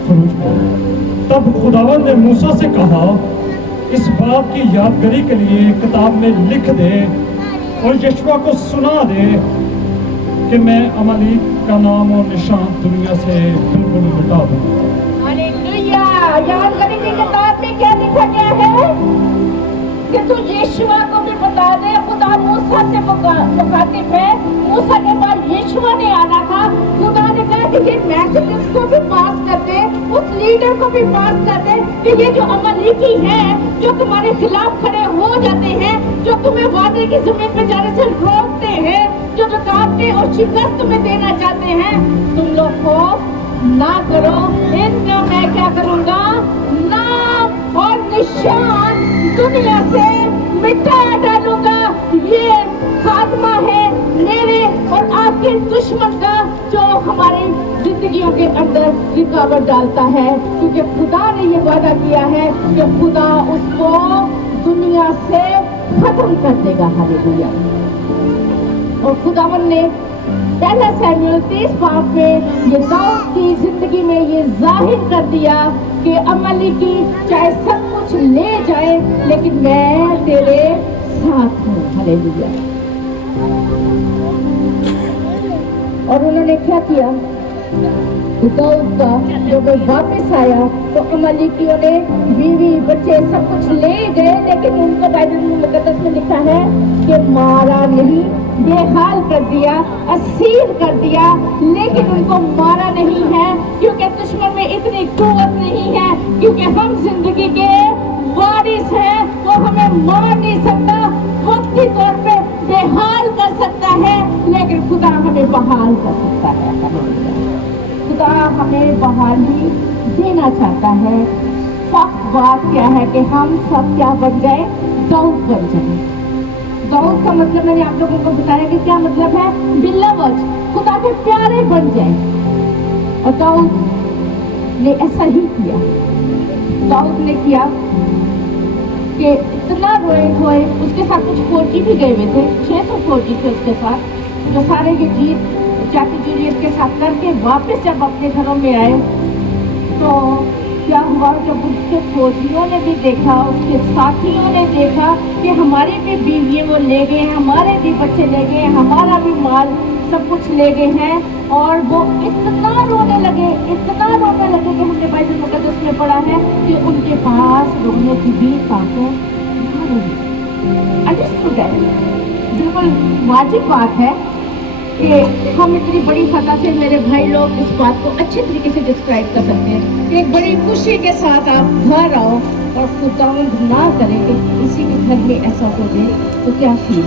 खरूज में, तब खुदावंद ने मूसा से कहा, इस बात की यादगारी के लिए किताब में लिख दे और यशवा को सुना दे कि मैं अमलीक का नाम और निशान दुनिया से बिल्कुल मिटा दूं। हालेलुया। यादगारी की किताब में क्या लिखा गया है कि तू यीशुआ को भी बता दे। खुदा मूसा से मुखातिब है, मूसा के बाद यीशुआ ने आना था। खुदा ने कहा कि ये मैसेज उसको भी पास कर दे, उस लीडर को भी पास कर दे कि ये जो अमलीकी है, जो तुम्हारे खिलाफ खड़े हो जाते हैं, जो तुम्हें वादे की जमीन पे जाने से रोकते हैं, जो रुकावटें और शिकस्त तुम्हें देना चाहते हैं, तुम लोग खौफ ना करो, इनका मैं क्या करूंगा, नाम और निशान दुनिया से मिटा डालूंगा। ये खात्मा है मेरे और आपके दुश्मन का, जो हमारी जिंदगियों के अंदर रुकावट डालता है, क्योंकि खुदा ने ये वादा किया है कि खुदा उसको दुनिया से खत्म कर देगा। हालेलुया। और खुदावन ने पहला सैमुएल 30 बाब में ये दाऊद की जिंदगी में ये जाहिर कर दिया कि अमलीकी चाहे सब कुछ ले जाए, लेकिन मैं तेरे साथ हूँ। हालेलुया। और उन्होंने क्या किया, दाऊद का जब वो वापस आया तो अमलीकियों ने बीवी बच्चे सब कुछ ले गए, लेकिन उनको बाइबल मुकद्दस में लिखा है कि मारा नहीं, बेहाल कर दिया, असीर कर दिया, लेकिन उनको मारा नहीं है, क्योंकि दुश्मन में इतनी कुव्वत नहीं है, क्योंकि हम जिंदगी के वारिस हैं। वो हमें मार नहीं सकता, वक्ती तौर पे बेहाल कर सकता है, लेकिन खुदा हमें बहाल कर सकता है। खुदा हमें बहाली देना चाहता है। फक्त बात क्या है कि हम सब क्या बन गए, दाऊद बन जाए। दाऊद का मतलब मैंने आप लोगों को बताया कि क्या मतलब है, बिलवज, खुदा के प्यारे बन जाए। और दाऊद ने ऐसा ही किया। दाऊद ने किया कि इतना रोए धोए, उसके साथ कुछ फौजी भी गए हुए थे, 600 फौजी थे उसके साथ, जो सारे ये जीत जाति जूलियत के साथ करके वापस जब अपने घरों में आए, तो क्या हुआ, जब उसके फौजियों ने भी देखा, उसके साथियों ने देखा कि हमारे भी बीवी वो ले गए हैं, हमारे भी बच्चे ले गए हैं, हमारा भी माल सब कुछ ले गए हैं, और वो इतना रोने लगे, इतना रोने लगे कि हमने बाइबल मुकद्दस में पढ़ा क्या है कि उनके पास रोने की भी ताकत नहीं। अंडरस्टूड है, बिल्कुल वाजिब बात है कि हम इतनी बड़ी फतह से मेरे भाई लोग इस बात को अच्छे तरीके से डिस्क्राइब कर सकते हैं कि एक बड़ी खुशी के साथ आप घर आओ और खुदावंद ना करे कि किसी के घर में ऐसा हो जाए तो क्या फील।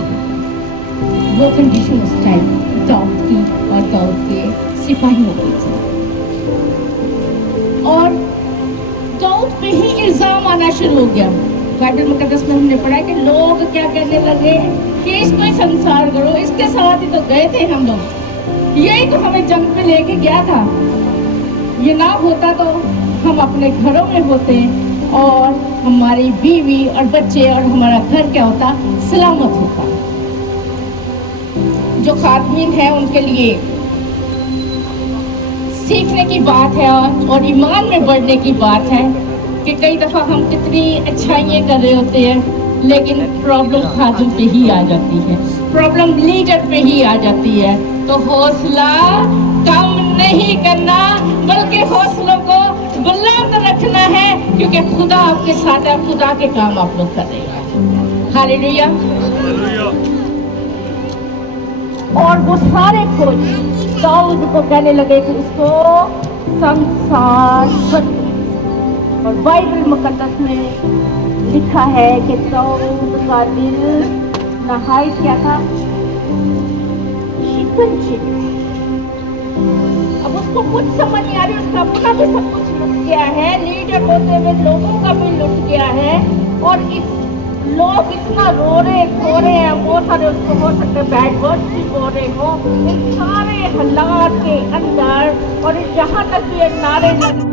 वो कंडीशन उस टाइम दाऊद की और दाऊद के सिपाहियों की थी, और दाऊद पे ही इल्जाम आना शुरू हो गया। बाइबल मुकद्दस में हमने पढ़ा है कि लोग क्या कहने लगे कि इसको ही संसार करो, इसके साथ ही तो गए थे हम लोग, यही तो हमें जंग पे लेके गया था, ये ना होता तो हम अपने घरों में होते और हमारी बीवी और बच्चे और हमारा घर क्या होता, सलामत होता। जो खातमीन है उनके लिए सीखने की बात है और ईमान में बढ़ने की बात है कि कई दफ़ा हम कितनी अच्छाइयाँ कर रहे होते हैं लेकिन प्रॉब्लम खातून पे ही आ जाती है, प्रॉब्लम लीडर पे ही आ जाती है। तो हौसला कम नहीं करना बल्कि हौसलों को बुलंद रखना है, क्योंकि खुदा आपके साथ है, खुदा के काम आप लोग कर रहे हैं। हालेलुया। और वो सारे कुछ दाऊद को कहने लगे कि उसको संसार छोड़। और बाइबल मुकद्दस में लिखा है कि दाऊद का दिल नहायत क्या था, शिकंजित। अब उसको कुछ समझ नहीं आ रही, उसका अपना भी सब कुछ लुट गया है, लीडर होते हुए लोगों का भी लुट गया है, और इस लोग इतना रो रहे हैं, बहुत सारे उसको हो सकते बैड वर्ड्स भी बोल रहे हो इन सारे हालात के अंदर, और जहाँ तक ये नारे लगे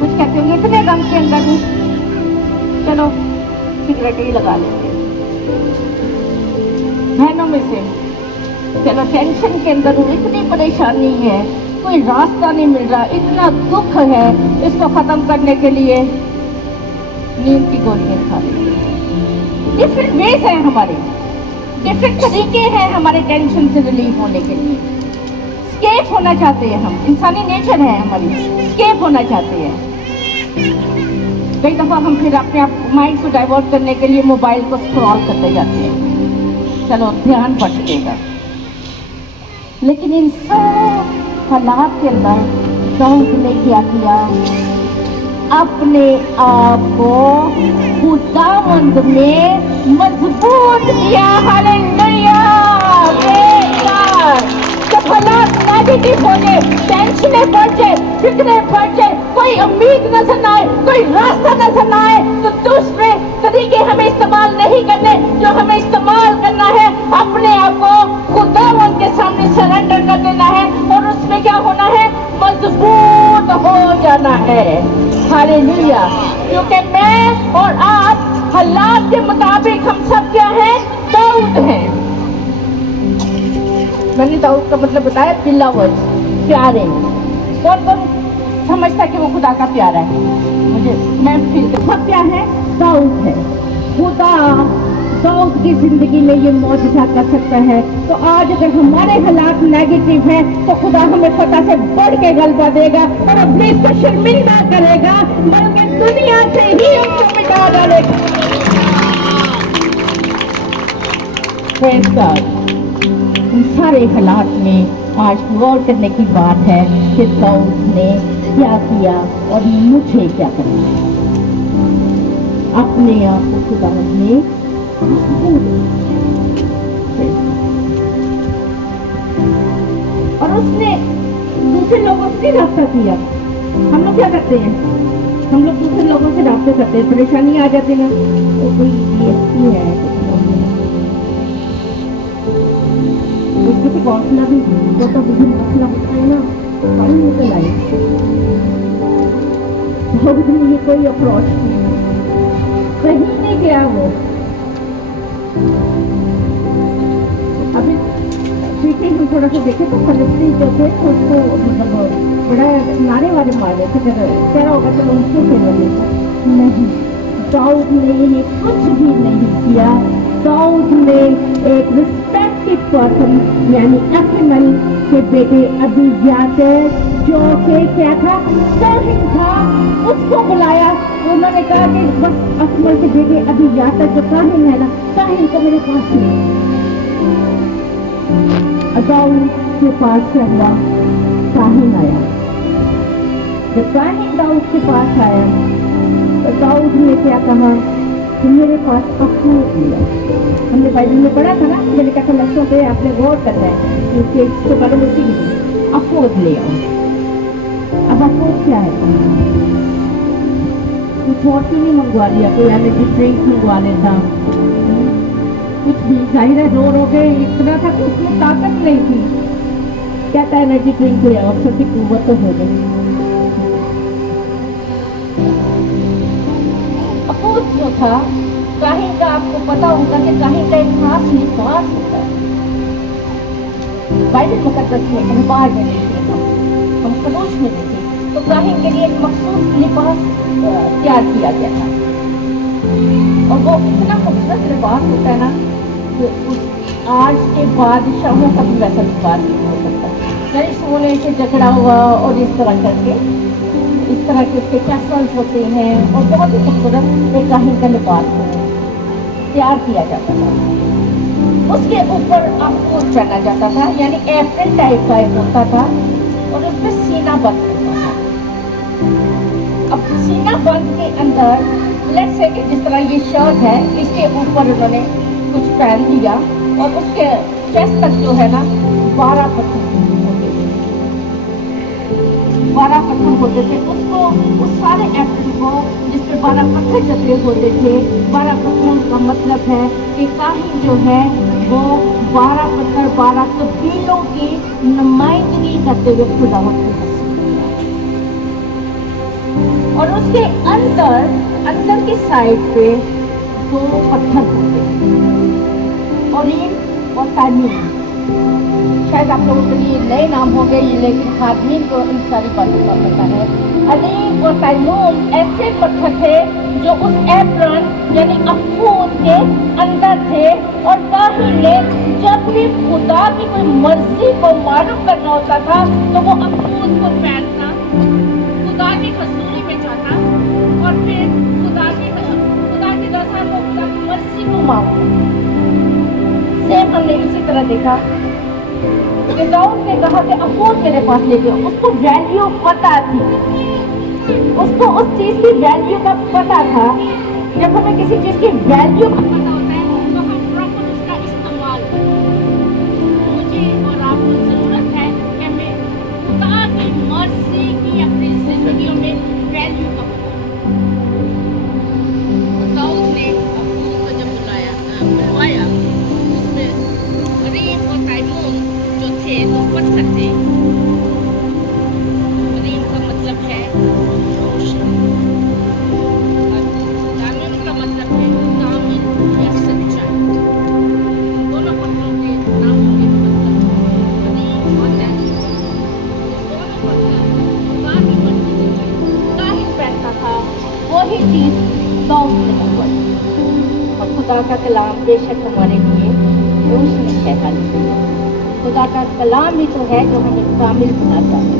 कुछ कहते होंगे इतने गम के अंदर हूँ, चलो सिगरेट ही लगा लेते बहनों में से, चलो टेंशन के अंदर हूँ, इतनी परेशानी है, कोई रास्ता नहीं मिल रहा, इतना दुख है, इसको खत्म करने के लिए नींद की गोलियां खा लेते। डिफरेंट वेज हैं हमारे, डिफरेंट तरीके हैं हमारे टेंशन से रिलीफ होने के लिए। स्केप होना चाहते हैं हम, इंसानी नेचर है हमारी, स्केप होना चाहते हैं। कई दफ़ा हम फिर अपने आप माइंड को डाइवर्ट करने के लिए मोबाइल को स्क्रॉल करते जाते हैं, चलो ध्यान भटकेगा। लेकिन इन सब हालात के अंदर दाऊद ने क्या किया, अपने आप को खुदावंद में मजबूत किया। हालेलुया। जब हालात नेगेटिव हो जाए, टेंशनें बढ़ जाए, फिक्रें बढ़ जाए, कोई उम्मीद नजर ना आए, कोई रास्ता नजर ना आए, तो दूसरे तरीके हमें इस्तेमाल नहीं करने, जो हमें इस्तेमाल करना है अपने आप को खुदावंद के सामने सरेंडर कर देना है, और उसमें क्या होना है, मजबूत हो जाना है। हालेलुया। क्योंकि मैं और आप हालात के मुताबिक हम सब क्या हैं, दाऊद हैं। मैंने दाऊद का मतलब बताया, बिलावल, प्यारे। कौन कौन समझता कि वो खुदा का प्यारा है? मैं फील सब क्या है, दाऊद है। खुदा दाऊद की जिंदगी में ये मौजूदा कर सकता है। तो आज अगर हमारे हालात नेगेटिव हैं तो खुदा हमें फतह से बढ़ के गलबा देगा और इब्लीस को शर्मिंदा करेगा, बल्कि दुनिया से ही उसको मिटा डालेगा। इन सारे हालात में आज गौर करने की बात है कि दाऊद ने क्या किया और मुझे क्या करना है। अपने आप को खुदा ने और उसने दूसरे लोगों से रास्ता किया। हम लोग क्या करते हैं, हम लोग दूसरे लोगों से रब्ता करते हैं, परेशानी आ जाती ना तो कोई DSP है किसी काउंसलर भी वो तो मुझे मसला होता है ना कल निकल आए ये कोई अप्रोच नहीं कहीं नहीं गया वो अभी पीछे हम थोड़ा सा देखे तो फलस्तीन जो थे तो उसको मतलब बड़ा नारे वाले मार रहे थे कह रहा होगा चलो उनसे खेल लेता नहीं दाऊद ने कुछ भी नहीं किया दाऊद ने एक रिस्पेक्टेड पर्सन यानी अकीमल के बेटे अबीयाजेर जो कि क्या था काहिन था उसको बुलाया उन्होंने कहा कि बस अकमल के बेटे अबीयाजेर जो काहिन है ना काहिन को मेरे पास ले दाऊद के पास से हुआ काहिन आया जब काहिन दाऊद के पास आया तो दाऊद ने क्या कहा कि मेरे पास अफूद लिया हमने बाइबल में पढ़ा था ना मैंने कहा था लफ्ज़ों पे आपने गौर करना है क्योंकि इसको पहले मुझे नहीं अफूद ले आओ अब अफूद क्या है कुछ और क्यों नहीं मंगवा लिया कोई एनर्जी ड्रिंक मंगवा लेता कुछ भी जाहिर है रो के इतना था कि उसमें ताकत नहीं थी कहता एनर्जी ड्रिंक ले आओ सबकी कुव्वत तो हो गई अफूद जो था काहिन का आपको पता होगा कि काहिन का एक खास लिबास होता है बाइबल मुकद्दस में हम बाहर में देखे हम कदोश में देखे तो काहिन के लिए एक मखसूस लिबास तैयार किया गया था और वो इतना खूबसूरत लिबास होता है ना कि उस आज के बादशाहों का भी वैसा लिबास नहीं हो सकता यानी सोने से जकड़ा हुआ और इस तरह करके इस तरह के उसके कैसल्स होते हैं और बहुत ही खूबसूरत एक काहिन का लिबास तैयार किया जाता था उसके ऊपर अफूद पहना जाता था यानी एप्रन टाइप का एक होता था और उसमें सीना बंद होता था अब सीना बंद के अंदर लेट्स से कि जिस तरह ये शर्ट है इसके ऊपर उन्होंने कुछ पहन लिया और उसके चेस्ट तक जो है ना 12 पत्थर 12 पत्थर होते थे उसको उस सारे एप्पल को जिसपे 12 पत्थर जकड़े होते थे 12 पत्थरों का मतलब है कि काहिन जो है वो 12 पत्थर 12 कबीलों की नुमाइंदगी करते हुए खुदावंद की और उसके अंदर की साइड पे 2 पत्थर होते हैं और तामीन शायद आप लोगों के लिए नए नाम हो गए लेकिन खादमीन को इन सारी बातों का पता है अलीम और तैमूम ऐसे पत्थर थे जो उस एप्रन यानी अफूद के अंदर थे और काहिन ने जब भी खुदा की कोई मर्जी को मालूम करना होता था तो वो अफूद को पहनता खुदा की हजूरी में जाता और फिर खुदा की रज़ा को खुदा की मर्जी को मांगता सेम हमने इसी तरह देखा कि दाऊद ने कहा कि अफूद मेरे पास लेके आओ उसको वैल्यू पता थी उसको उस चीज़ की वैल्यू का पता था जब हमें किसी चीज़ की वैल्यू का पता होता है तो हम प्रॉपर उसका इस्तेमाल मुझे और आपको ज़रूरत है कि हमें खुदा की मर्जी की अपनी जिंदगियों में वैल्यू का पता दाऊद ने अफूद को जब बुलवाया उसमें गरीब और तैमूम जो थे वो पत्थर थे गरीब का मतलब है रोशन और तामीम का मतलब है तामीम या सच्चाई दोनों पत्थरों के नामों के मतलब गरीब और तैमूम दोनों पत्थर खुदा की मर्जी के काहिन पहनता था वही चीज़ दाऊद ने बनवाई और खुदा का कलाम बेशक हमारे लिए रोशनी है हर खुदा का कलाम ही तो है जो हमें कामिल बनाता है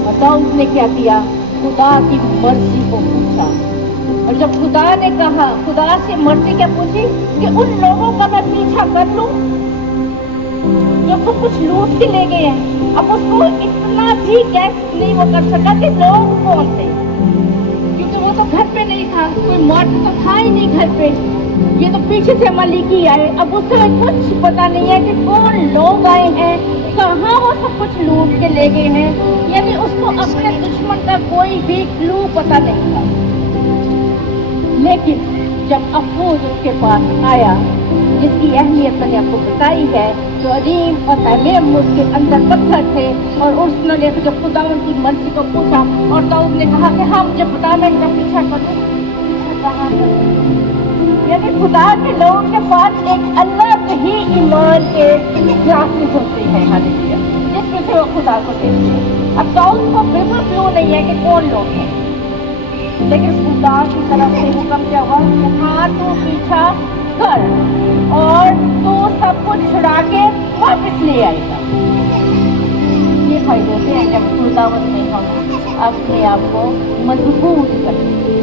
और दाऊद ने क्या किया खुदा की मर्जी को पूछा और जब खुदा ने कहा खुदा से मर्जी क्या पूछी कि उन लोगों का मैं पीछा कर लूं जो सब कुछ लूट के ले गए हैं अब उसको इतना भी गैस नहीं वो कर सका कि लोग कौन थे क्योंकि वो तो घर पे नहीं था कोई मर्द तो था ही नहीं घर पे ये तो पीछे से मलिकी आए अब उसे कुछ पता नहीं है कि कौन लोग आए हैं कहाँ वो सब कुछ लूट के ले गए हैं यानी उसको अपने दुश्मन का कोई भी क्लू पता नहीं था लेकिन जब अफूज उसके पास आया, जिसकी अहमियत मैंने आपको बताई है, तो अजीम और तमीम उसके अंदर पत्थर थे, और उसने जब खुदावंद की मर्जी को पूछा, और दाऊद ने कहा कि हाँ मुझे बता, मैं इनका पीछा करूँ, पीछा कहाँ करूँ। यानी खुदा के लोगों के पास एक अलग ही ईमान के क्लासेस होते हैं, हालेलुया, जिसमें से वो खुदा को देखते हैं। अब दाऊद को बिल्कुल क्यों नहीं है कि कौन लोग हैं, लेकिन खुदा की तरफ से हुक्म क्या हुआ कि हाँ तू पीछा कर और तू सब कुछ छुड़ा के वापस ले आएगा। ये फायदे होते हैं जब खुदावंद में हम अपने आप को मजबूत करते हैं।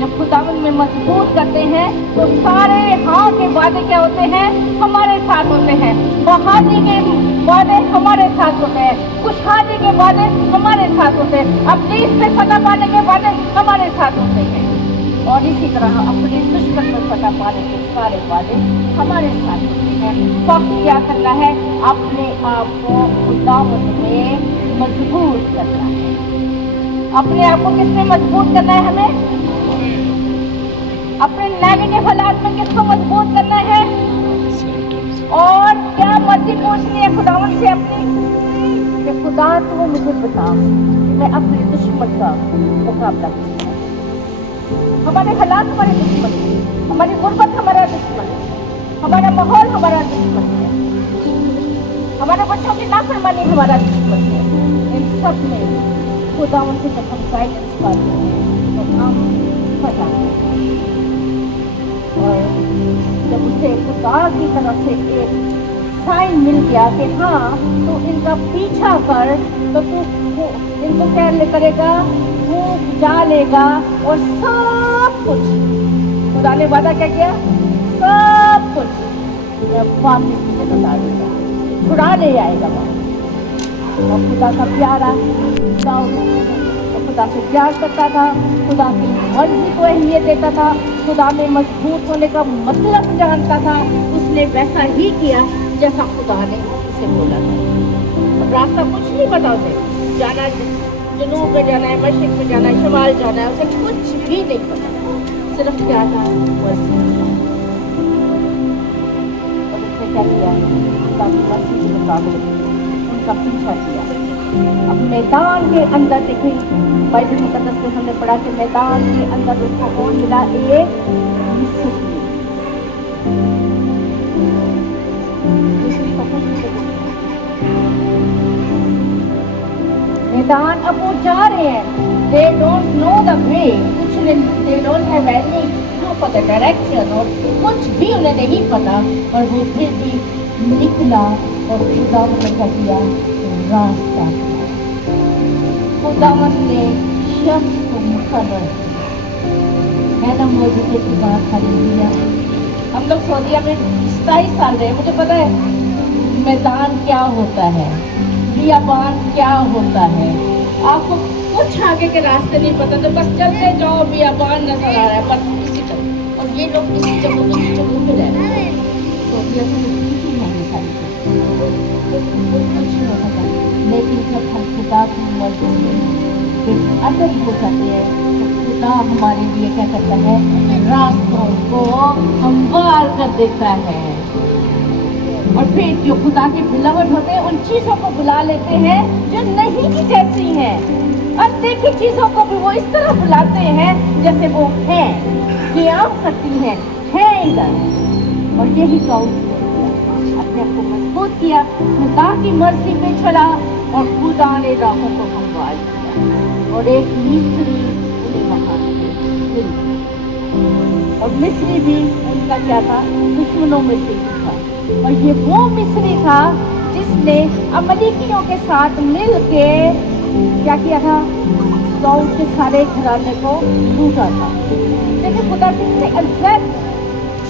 जब खुदावंद में मजबूत करते हैं तो सारे हाँ के वादे क्या होते हैं, हमारे साथ होते हैं। बहाली के वादे हमारे साथ होते हैं, खुशहाली के वादे हमारे साथ होते हैं, अपने इस पे फतह पाने के वादे हमारे साथ होते हैं, और इसी तरह अपने दुश्मन पर फतह पाने के सारे वादे हमारे साथ होते हैं। वक्त क्या करना है, अपने आप को खुदावंद में मजबूत करना है। अपने आप को किसमें मजबूत करना है, हमें अपने नेगेटिव हालात में किसको मजबूत करना है, और क्या मर्जी पूछनी है खुदावंद से अपनी कि खुदा तू मुझे बता मैं अपने दुश्मन का मुकाबला कैसे करूं। हमारे हालात हमारे दुश्मन है, हमारी गुर्बत हमारा दुश्मन है, हमारा माहौल हमारा दुश्मन है, हमारे बच्चों की नाफरमानी हमारा दुश्मन है। इन सब में खुदावंद से जब हम गाइडेंस पाते हैं तो हम फतह करते हैं, और जब उसे खुदा की तरफ से एक साइन मिल गया कि हाँ तो इनका पीछा कर, तो तू इनको क्या करेगा, वो जा लेगा, और सब कुछ खुदा ने वादा क्या किया, सब कुछ वापस तुझे बता देगा, छुड़ा ले आएगा वापस। और खुदा का प्यारा खुदा से प्यार करता था, खुदा की मर्जी को अहमियत देता था, खुदा में मजबूत होने का मतलब जानता था। उसने वैसा ही किया जैसा खुदा ने उसे बोला था। अब रास्ता कुछ नहीं पता उसे, जाना जनूब में जाना है, मशरिक में जाना है, शुमाल जाना है, उसे कुछ भी नहीं पता, सिर्फ क्या था मर्जी। और उसने क्या किया, खुदा की मर्जी के मुताबिक उनका पीछा किया। अब मैदान के अंदर देखिए, बाइबल मुकद्दस में हमने पढ़ा कि मैदान के अंदर उसको कौन मिला, एक मिस्री। मैदान अब वो जा रहे हैं, they don't know the way, they don't have any clue for the direction, और कुछ भी उन्हें नहीं पता, और वो फिर भी निकला और खुदावंद ने क्या किया, रास्ता खुदावंद ने शख्स को मुकर्रर है ना, मौजूद की बात हालेलुया। हम लोग सऊदीया में 27 साल रहे, मुझे पता है मैदान क्या होता है, बियाबान क्या होता है। आपको कुछ आगे के रास्ते नहीं पता, तो बस चलते जाओ, बियाबान नजर आ रहा है, बस इसी जगह, और ये लोग इसी जगह पे रह रहे हैं। सऊदीया में लेकिन जब हम खुदा की मर्जी में अदब हो जाते हैं तो खुदा हमारे लिए क्या करता है, रास्तों को हमवार कर देता है। और फिर जो खुदा के बिलवड होते हैं उन चीज़ों को बुला लेते हैं जो नहीं की जैसी हैं, अनदेखी चीज़ों को भी वो इस तरह बुलाते हैं जैसे वो हैं, क़याम करती हैं, है इधर। और यही दाऊद अपने आप को मजबूत किया, खुदा की मर्जी में चला, और खुदा ने राहों को हमवार किया, और एक मिस्री उन्हें वहाँ से मिल गया। और मिस्री भी उनका क्या था, दुश्मनों में से था, और ये वो मिस्री था जिसने अमलीकियों के साथ मिल के क्या किया था, दाऊद के सारे घराने को लूटा था। लेकिन खुदा कितने अद्भुत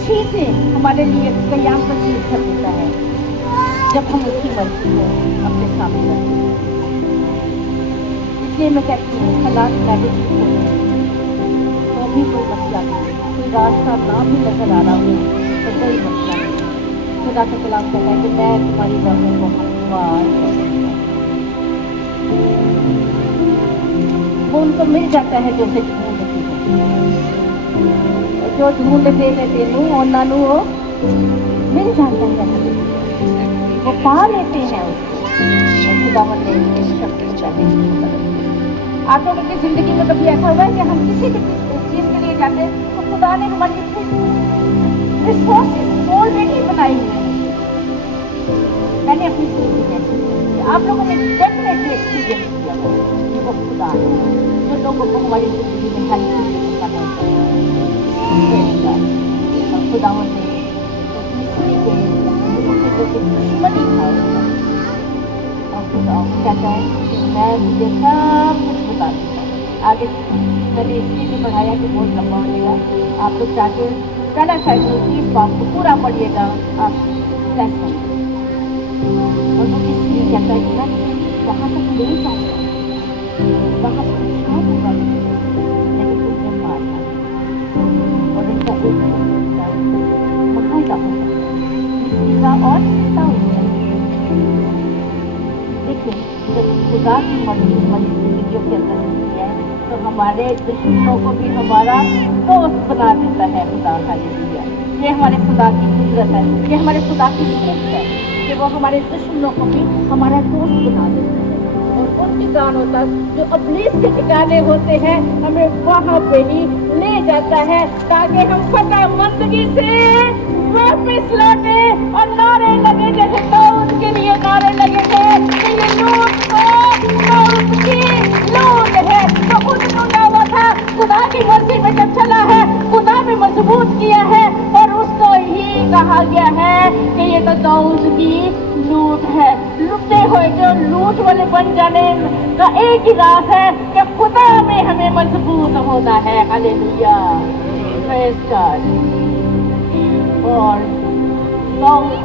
चीज़ें हमारे लिए क़याम पसीर कर देता है जब हम उसकी मर्जी को अपने सामने रखते हैं। इसलिए मैं कहती हूँ हालात नेगेटिव हो तो भी कोई मसला नहीं, कोई रास्ता ना भी नजर आ रहा हो तो कोई मसला नहीं। खुदा के कलाम कहता है कि मैं तुम्हारी राहों को हमवार कर दूंगा। वो उनको मिल जाता है जो उसे ढूंढती है। ਜੋ ढूंढते हैं तेनू ਉਹਨਾਂ ਨੂੰ वो मिल जाता है, वो पा लेते हैं उसको। और खुदावन ने इस शब्द को पहले ही बदल। आप लोगों की जिंदगी में कभी ऐसा हुआ है कि हम किसी भी चीज के लिए जाते हैं तो खुदा ने हमारी रिसोर्सेज ऑलरेडी बनाई हुई है। मैंने अपनी जिंदगी में ऐसे किया। आप लोगों ने डेफिनेटली एक्सपीरियंस किया होगा कि वो खुदा है जो लोगों को हमारी जिंदगी में हेल्प करना होता है। और खुदावन ने उस मिस्री के जो कि दुश्मनी था उसका, और खुदा कहता है कि मैं तुझे सब कुछ बता दूँगा। आगे मैंने इसलिए भी पढ़ाया कि बहुत लंबा हो जाएगा, आप लोग चाहते पहला साइकिल 30 बात को पूरा पढ़िएगा, आप कैसे और वो इसलिए कहता है कि मैं वहाँ तक ले जाऊँगा, वहाँ पर छा दूँगा, लेकिन तुमने मारना और इनका एक महान होगा इसका और देखिए जब खुदा की मर्जी हमारी जिंदगियों के अंदर होती है तो हमारे दुश्मनों को भी हमारा दोस्त बना देता है खुदा। हालेलुया, ये हमारे खुदा की कुदरत है, ये हमारे खुदा की सिर्फ है कि वो हमारे दुश्मनों को भी हमारा दोस्त बना देता है। और उन ठिकानों तक जो इब्लीस के ठिकाने होते हैं हमें वहाँ पे ही ले जाता है ताकि हम फतेहमंदगी से वापस लौटे और नारे लगे जैसे दाऊद के लिए नारे लगे थे कि ये लूट तो दाऊद की लूट है। तो उनको क्या हुआ था, खुदा की मर्जी में जब चला है खुदा ने मजबूत किया है और उसको ही कहा गया है कि ये तो दाऊद की लूट है। लुटे हुए जो लूट वाले बन जाने का एक ही राज है कि खुदा में हमें मजबूत होना है। Hallelujah, praise God. और दाऊद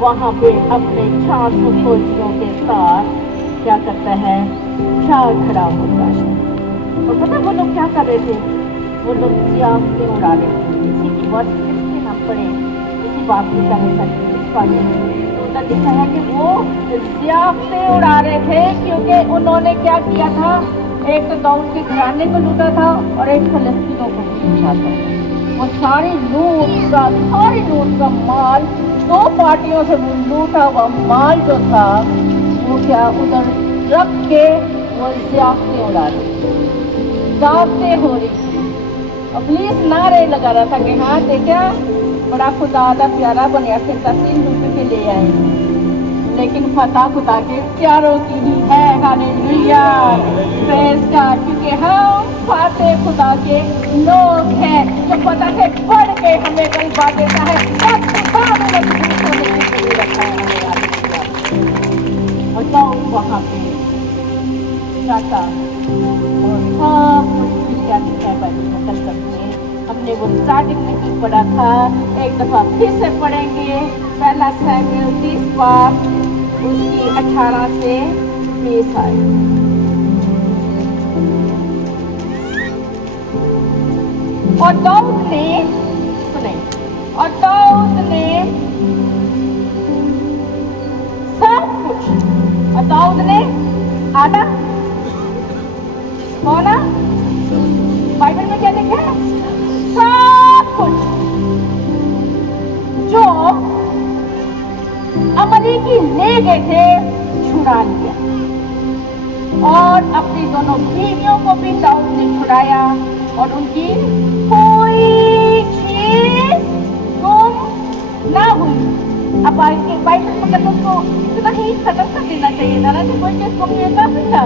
वहाँ पे अपने 400 फौजियों के साथ क्या करता है, चार खड़ा होता है। और पता वो लोग क्या कर रहे थे, वो लोग सियाफते उड़ा रहे थे। इसी की वर्ष 16 हम पढ़े, इसी बात की लिखा है कि वो सियाफते उड़ा रहे थे क्योंकि उन्होंने क्या किया था, एक तो दाऊद के घराने को लूटा था और एक फलस्तीनों को लूटा था। वो सारी लूट का माल, दो पार्टियों से लूटा हुआ माल जो था वो क्या उधर रख के वो सियाफते उड़ा रहे, दावतें हो रही थी। इब्लीस नारे लगा रहा था कि हाँ देखा बड़ा खुदा दा प्यारा बनया फिर तसील लूट के ले आए, लेकिन फतह खुदा के प्यारों की ही है। हालेलुया, प्रेज़ गॉड, क्योंकि हम फातेह खुदा के लोग हैं जो फतह से बढ़ के हमें गलबा देता है और खुदा में मजबूत होने के लिए रखा है हमें। हालेलुया, और दाऊद वहाँ पे जाता और सब कुछ क्या लिखा है बाइबल में कल करते हमने वो स्टार्टिंग में भी पढ़ा था, एक दफा फिर से पढ़ेंगे। पहला शमूएल 30 बार उसकी 18 से 20 आए। और दाऊद ने सुने, और दाऊद ने सब कुछ, और दाऊद ने आधा कौना बाइबल में क्या लिखा है, सब कुछ जो अमरीकी ले गए थे छुड़ा लिया और अपनी दोनों बीवियों को भी दाऊद ने छुड़ाया और उनकी कोई चीज गुम ना हुई। अब बाइबल में उसको इतना ही खत्म कर देना चाहिए था ना कि कोई चीज गुम नहीं काफी था,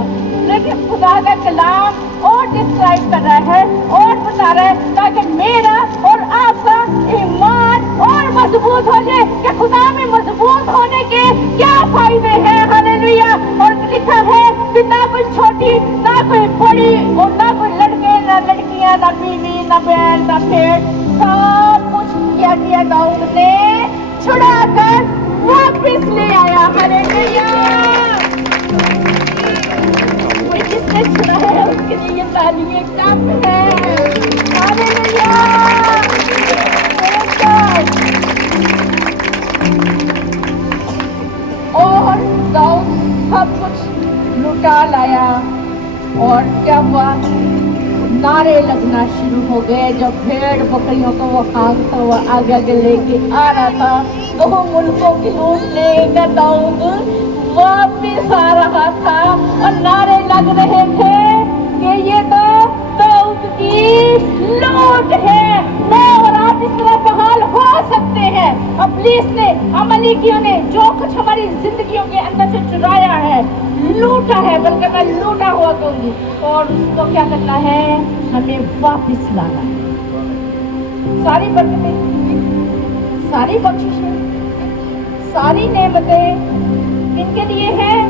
लेकिन खुदा का कलाम और डिस्क्राइब कर रहा है और बता रहा है ताकि मेरा और आपका ईमान और मजबूत हो जाए कि खुदा में मजबूत होने के क्या फायदे हैं। हालेलुया, और लिखा है कि ना कोई छोटी ना कोई बड़ी और ना कोई लड़के ना लड़कियां ना बीवी ना बैल ना पेड़, सब कुछ क्या किया दाऊद ने छुड़ा कर वापिस ले आया। हालेलुया, जिसने छुड़ा है उसके लिए तालियां कम है। हालेलुया, और दाऊद सब कुछ लुटा लाया और क्या हुआ, ना नारे लगना शुरू हो गए। जब भेड़ बकरियों को वो हाँकता हुआ आगे आगे लेके आ रहा था, 2 मुल्कों की लूट लेकर दाऊद वापिस आ रहा था और नारे लग रहे थे कि ये तो दाऊद की लूट है। मैं और आप इस तरह का हाल हो सकते हैं। अब पुलिस ने, अमलीकियों ने जो कुछ हमारी जिंदगियों के अंदर से चुराया है, लूटा है, बल्कि मैं लूटा हुआ कहूंगी, और उसको क्या करना है, हमें वापस लाना है। सारी बरकतें, सारी बख्शिशें, सारी नेमतें किनके लिए हैं?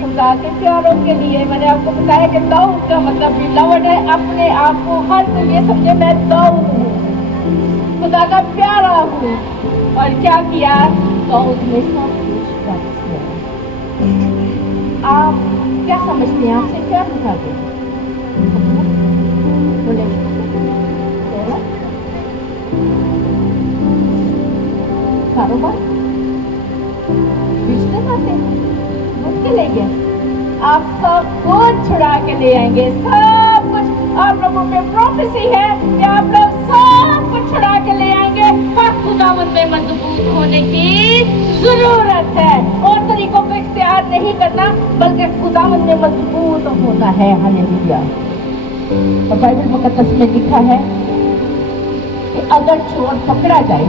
खुदा के प्यारों के लिए। मैंने आपको बताया कि दाऊद का मतलब बिलवड है। अपने आप को हर कोई ये समझे मैं दाऊद हूँ, खुदा का प्यारा हूँ। और क्या किया? दाऊद ने सब कुछ वापस लिया। आप क्या समझते हैं? आपसे क्या बताते हैं? बोले कारोबार, रिश्ते नाते, के ले गए। आप सब कुछ छुड़ा के ले आएंगे, सब कुछ। आप लोगों पे प्रोफेसी है कि आप लोग सब कुछ छुड़ा के ले आएंगे। पर खुदावंद में मजबूत होने की जरूरत है, और तरीकों को इख्तियार नहीं करना, बल्कि खुदावंद में मजबूत होना है। हालेलुया। और बाइबल मुकद्दस में लिखा है कि अगर चोर पकड़ा जाए,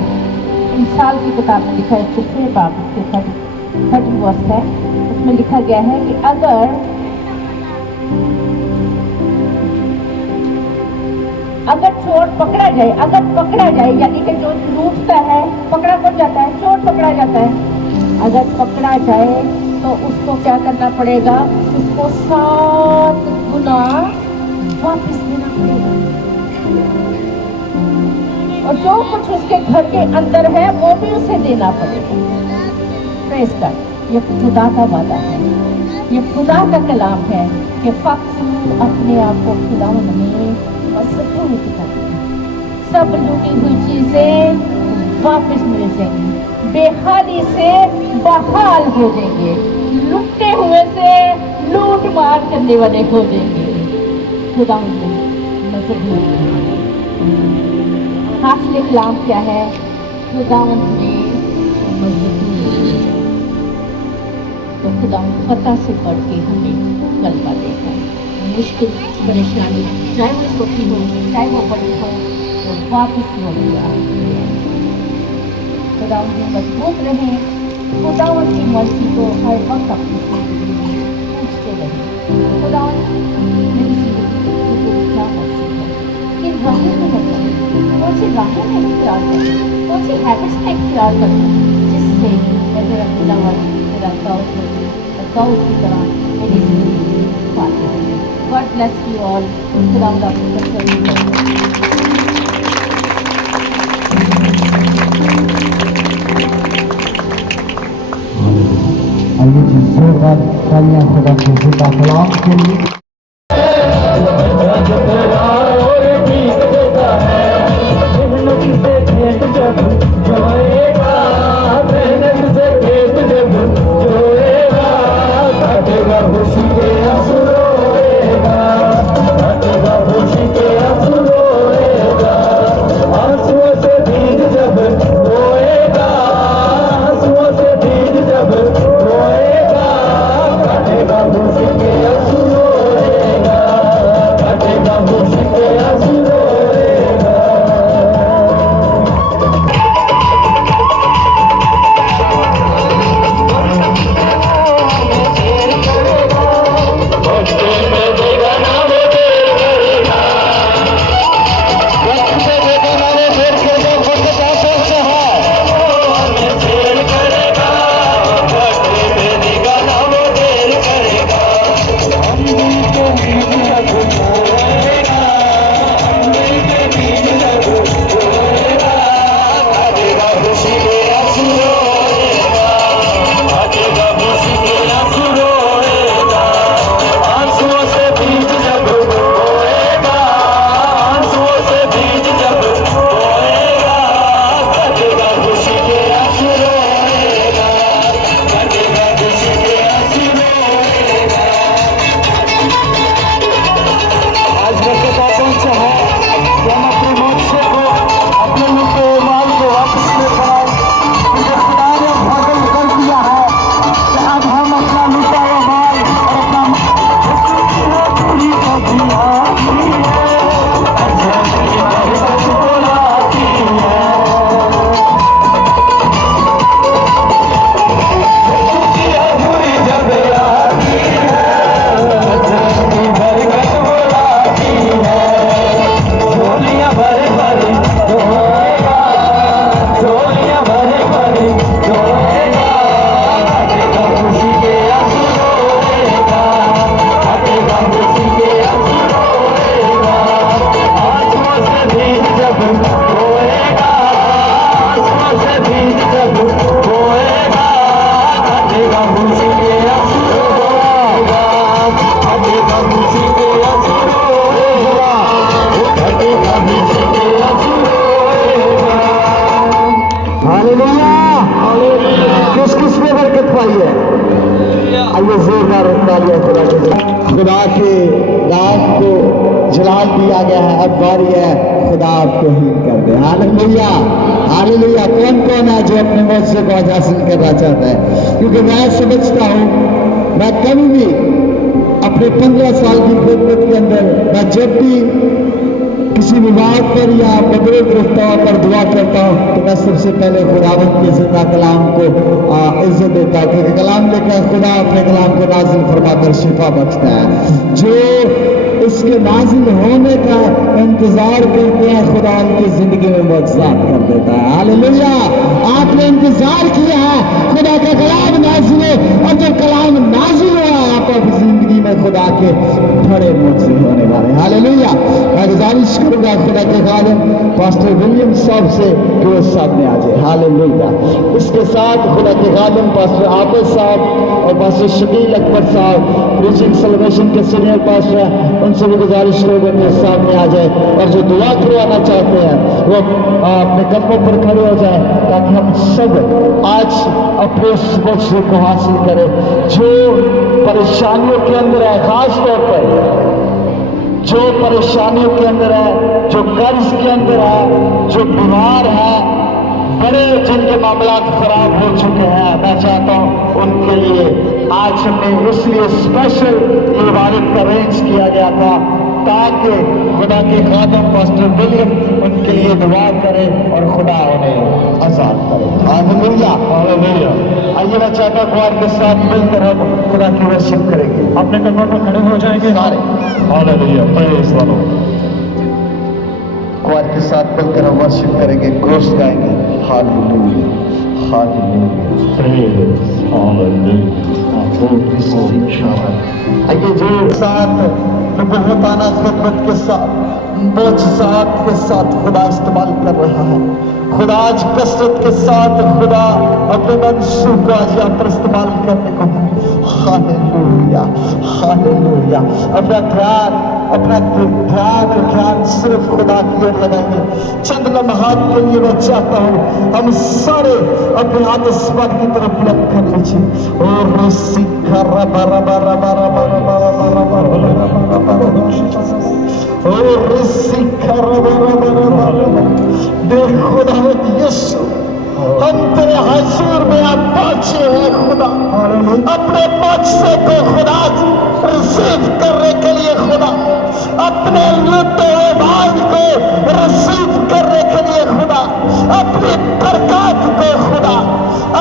इंसाल की किताब में लिखा है, 6 बाब के 30 वर्ष है, उसमें लिखा गया है कि अगर चोर पकड़ा जाए, यानी कि जो लूटता है, पकड़ा कौन जाता है? चोर पकड़ा जाता है। अगर पकड़ा जाए तो उसको क्या करना पड़ेगा? उसको 7 गुना वापस देना पड़ेगा, और जो कुछ उसके घर के अंदर है वो भी उसे देना पड़ेगा। Praise God. ये खुदा का वादा है, ये खुदा का कलाम है कि फक्त अपने आप को खुदा में मजबूत कर। सब लूटी हुई चीजें वापस मिल जाएंगी, बेहाली से बहाल हो जाएंगे, लुटे हुए से लूट मार करने वाले हो जाएंगे। खुदा में मजबूत। हासिल कलाम क्या है? खुदा में मजबूत। तो खुदा फतह से पढ़ के हमें गलबा देता है। मुश्किल परेशानी चाहे वो छोटी हो चाहे वो बड़ी हो, तो वापस लौट आए। खुदा उनके मजबूत रहें। खुदा उनकी मर्जी को हर वक्त अपनी पूछते रहें। खुदा मेरी जिंदगी को क्या मर्जी है, किन राहों में लगना, कौन सी राहों में इख्तियार करना, कौन सी हैबिट्स में इख्तियार करना, जिससे मेरा खुदावन मेरा दाऊद की तरह मेरी जिंदगी पाती है। God bless you all. खुदावंद आपको पसंद है। आइए जी जोरदार तालियां खुदा के जिंदा कलाम के लिए। पाई है। आइए जोरदार तालियां खुदा के लिए। खुदा के राज को जला दिया गया है, अब बारी है खुदा आपको हील कर दे। Hallelujah hallelujah. कौन कौन है जो अपने मौजूद को आज हासिल करना चाहता है? क्योंकि मैं समझता हूँ मैं कभी भी अपने 15 साल की खिदमत के अंदर मैं जब भी किसी विवाद पर या बदले गिरफ्तार पर दुआ करता हूँ तो मैं सबसे पहले खुदावंद के जिंदा कलाम को इज्जत देता हूँ, क्योंकि कलाम लेकर खुदा अपने कलाम को नाजिल फरमाकर शिफा बख्शता है। जो इसके नाजिल होने का इंतजार करते हैं खुदा उनकी जिंदगी में मुआवजात कर देता है। हालेलुया। आपने इंतजार किया है खुदा का कलाम नाजिल हो, और जब कलाम नाजिल हुआ है आपकी जिंदगी में खुदा के बड़े मुआवजे होने वाले। हालेलुया। मैं गुजारिश करूंगा खुदा के खादिम पास्टर विलियम साहब से कि वो सामने आ जाए। हालेलुया। इसके साथ खुदा के खादिम पास्टर आबिद साहब और पास्टर शकील अकबर साहब प्रीचिंग सेलिब्रेशन के सीनियर पास्टर हैं, उनसे भी गुजारिश करूंगा कि सामने आ जाए, और जो दुआ करवाना चाहते हैं वो अपने कदमों पर खड़े हो जाए ताकि हम सब आज अपने उस मौजूद को हासिल करें जो परेशानियों के अंदर है। खास तौर पर जो परेशानियों के अंदर है, जो कर्ज के अंदर है, जो बीमार है, बड़े जिनके मामलात खराब हो चुके हैं, मैं चाहता हूँ उनके लिए आज हमने इसलिए स्पेशल ये इबादत का अरेंज किया गया था ताकि खुदा के खादिम पास्टर विलियम उनके लिए दुआ करे और खुदा उन्हें आजाद करे। Hallelujah hallelujah. आइए मैं चाहता हूँ कुआर के साथ मिलकर हम खुदा की वर्शिप करेंगे। अपने कदमों पर खड़े हो जाएंगे सारे हालेलुया। Praise the Lord. कुआर के साथ मिलकर हम वर्शिप करेंगे, गोश्त गाएंगे। Hallelujah hallelujah praise hallelujah. आइए जो साथ नबूवताना खिदमत के साथ मोजज़ात के साथ खुदा इस्तेमाल कर रहा है। खुदा आज कसरत के साथ खुदा अपने मंसूब को आज यहाँ पर इस्तेमाल करने को है। Hallelujah hallelujah. अपना ध्यान सिर्फ खुदा की ओर लगाएंगे। चंद लम्हात के लिए मैं चाहता हूँ हम सारे अपने हाथ आसमान की तरफ बुलंद कर लीजिए। और यीशु हम तेरे हुजूर में आप पहुंचे हैं खुदा, अपने मकसद को खुदा रिसीव करने के लिए खुदा, अपने लुटे हुए भाई को रिसीव करने के लिए खुदा, अपनी बरकत को खुदा,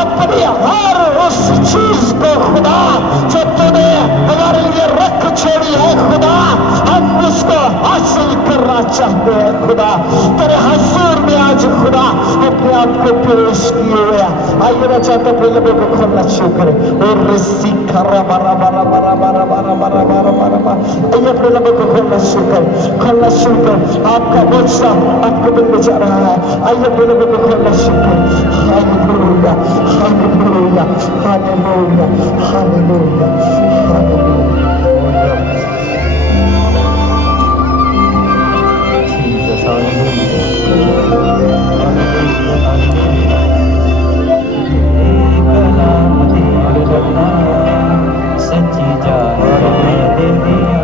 अपनी हर उस चीज को खुदा जो तूने हमारे लिए रख छोड़ी है खुदा, हम उसको हासिल करना चाहते हैं खुदा। तेरे हुजूर में आज खुदा अपने आप को पेश किए हुए। आइए मैं चाहता हूँ अपने लबों को खोलना शुरू करें। और रस्सी खरा बारा बारा बारा बारा बारा बारा बारा बारा बारा। आइए अपने लबों को खोलना शुरू करें, खोलना शुरू करें। आपका मुझसा आपको मिलने जा रहा है। आइए अपने लबों को खोलना शुरू करें। Hallelujah hallelujah hallelujah hallelujah hallelujah. सच्ची जान दे दिया।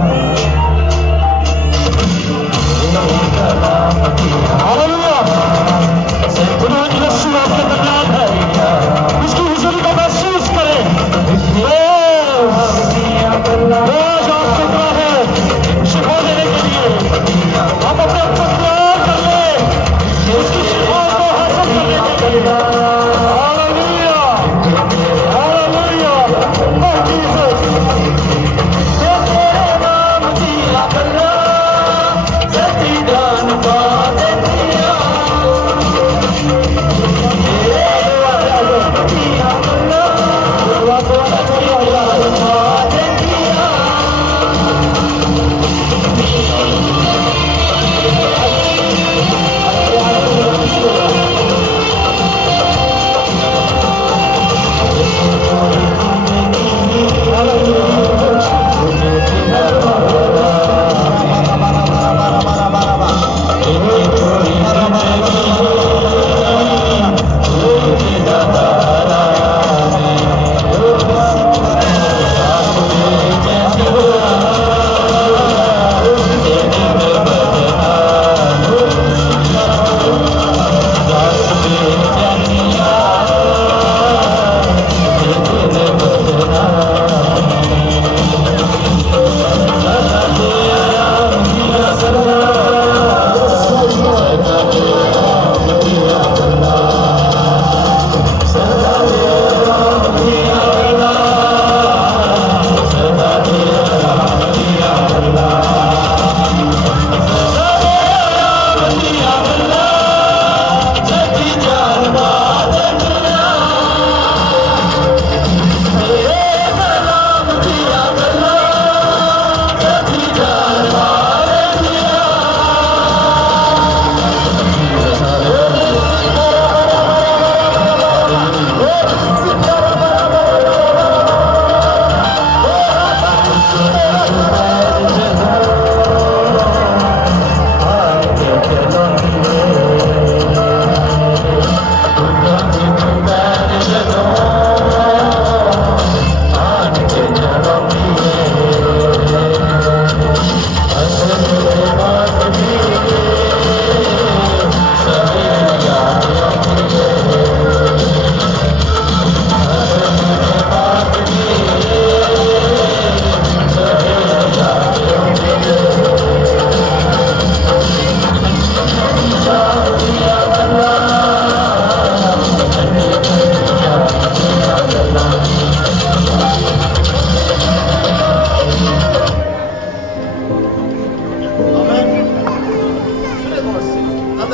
इसकी हुजूरी को महसूस करें।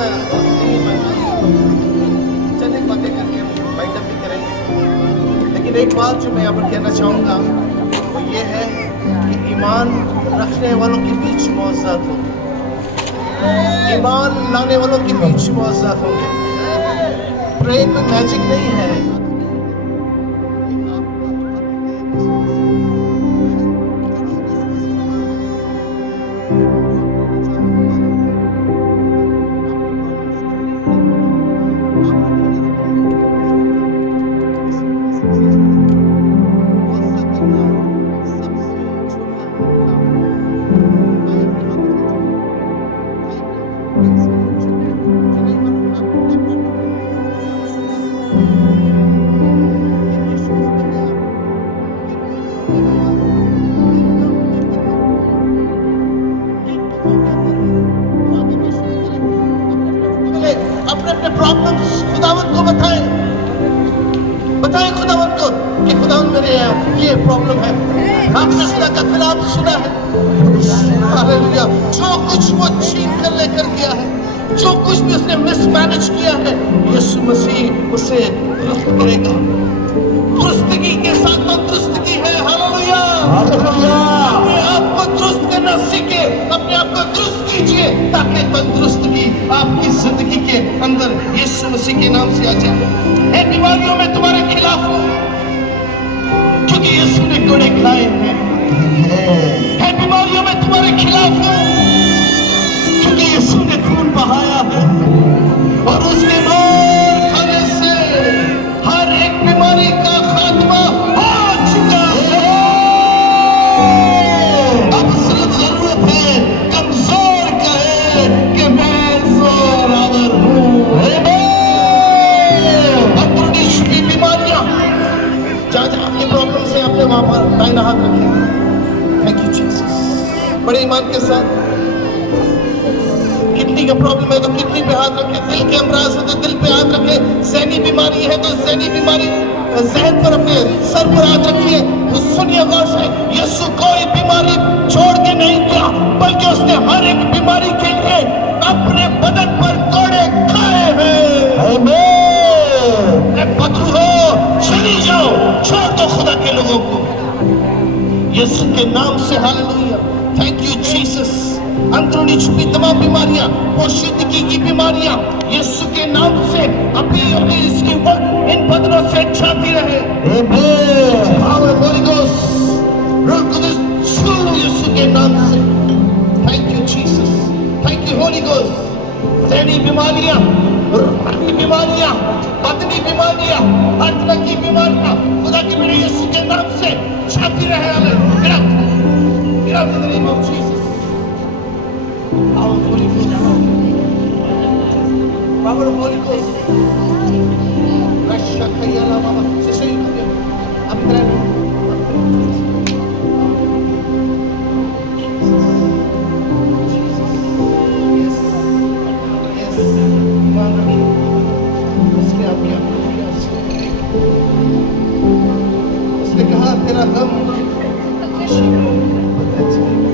ना चंद एक बातें करके वाइंड अप भी करेंगे, लेकिन एक बात जो मैं यहाँ पर कहना चाहूँगा वो ये है कि ईमान रखने वालों के बीच मुआवजात होंगे, ईमान लाने वालों के बीच मुआवजात होंगे। प्रे कोई मैजिक नहीं है। अपने अपने प्रॉब्लम्स खुदावंत को बताएं, बताएं खुदावंत को कि खुदावंत मेरे ये प्रॉब्लम है। आपने खुदा का कलाम सुना है, हालेलुया। जो कुछ वो छीन कर लेकर गया है, जो कुछ भी उसने मिसमैनेज किया है, यीशु मसीह उसे दुरुस्त करेगा। दुरुस्तगी के साथ तो दुरुस्तगी है, हालेलुया। अपने आप को दुरुस्त करना सीखे, अपने आप को दुरुस्त कीजिए ताकि तंदुरुस्तगी आपकी जिंदगी के अंदर यीशु मसीह के नाम से आ जाए। है बीमारियों में तुम्हारे खिलाफ हूं क्योंकि यीशु ने कोड़े खाए हैं। है बीमारियों में तुम्हारे खिलाफ हूं क्योंकि यीशु ने खून बहाया है और उसके मार खाने से हर एक बीमारी का खात्मा हो चुका है। अब सिर्फ जरूरत है कमजोर कहे कि मैं जोरावर हूं। अंदरूनी छुपी बीमारियां जहां जहां आपकी प्रॉब्लम से अपने वहां पर दाहिना हाथ रखें। Thank you Jesus. बड़े ईमान के साथ किडनी का प्रॉब्लम है तो किडनी पे हाथ रखें, दिल के अमराज है तो दिल पे हाथ रखें, ज़हनी बीमारी है तो ज़हनी बीमारी ज़हन पर अपने सर पर हाथ रखिए। सुनिए गौर से, यीशु कोई बीमारी छोड़ के नहीं गया बल्कि उसने हर एक बीमारी के लिए अपने बदन पर कोड़े खाए हैं। बदरू हो चली जाओ, छोड़ दो खुदा के लोगों को यीशु के नाम से। Hallelujah, thank you Jesus. अंदरूनी छुपी तमाम बीमारियां, पोशीदगी की बीमारियां यीशु के नाम से अभी अभी इसकी वक्त इन बदनों से छाती रहे। पावर होली गोस्ट, रूह कुदस छू यीशु के नाम से। Thank you Jesus, thank you Holi ghost. ज़हनी बीमारियां, रूहानी बीमारियां, बदनी बीमारियां, हर तरह की बीमारियां खुदा के मेरे यीशु के नाम से छाती रहे। Get out, get out in the name of Jesus. Power of Holy Ghost, power of Holy Ghost. Rashakayala Baba, sister you come here. Up there. Yes, yes. ईमान रखिए, उसने आपके आप को किया। उसने कहा तेरा गम खुशी को बदल जाएगा।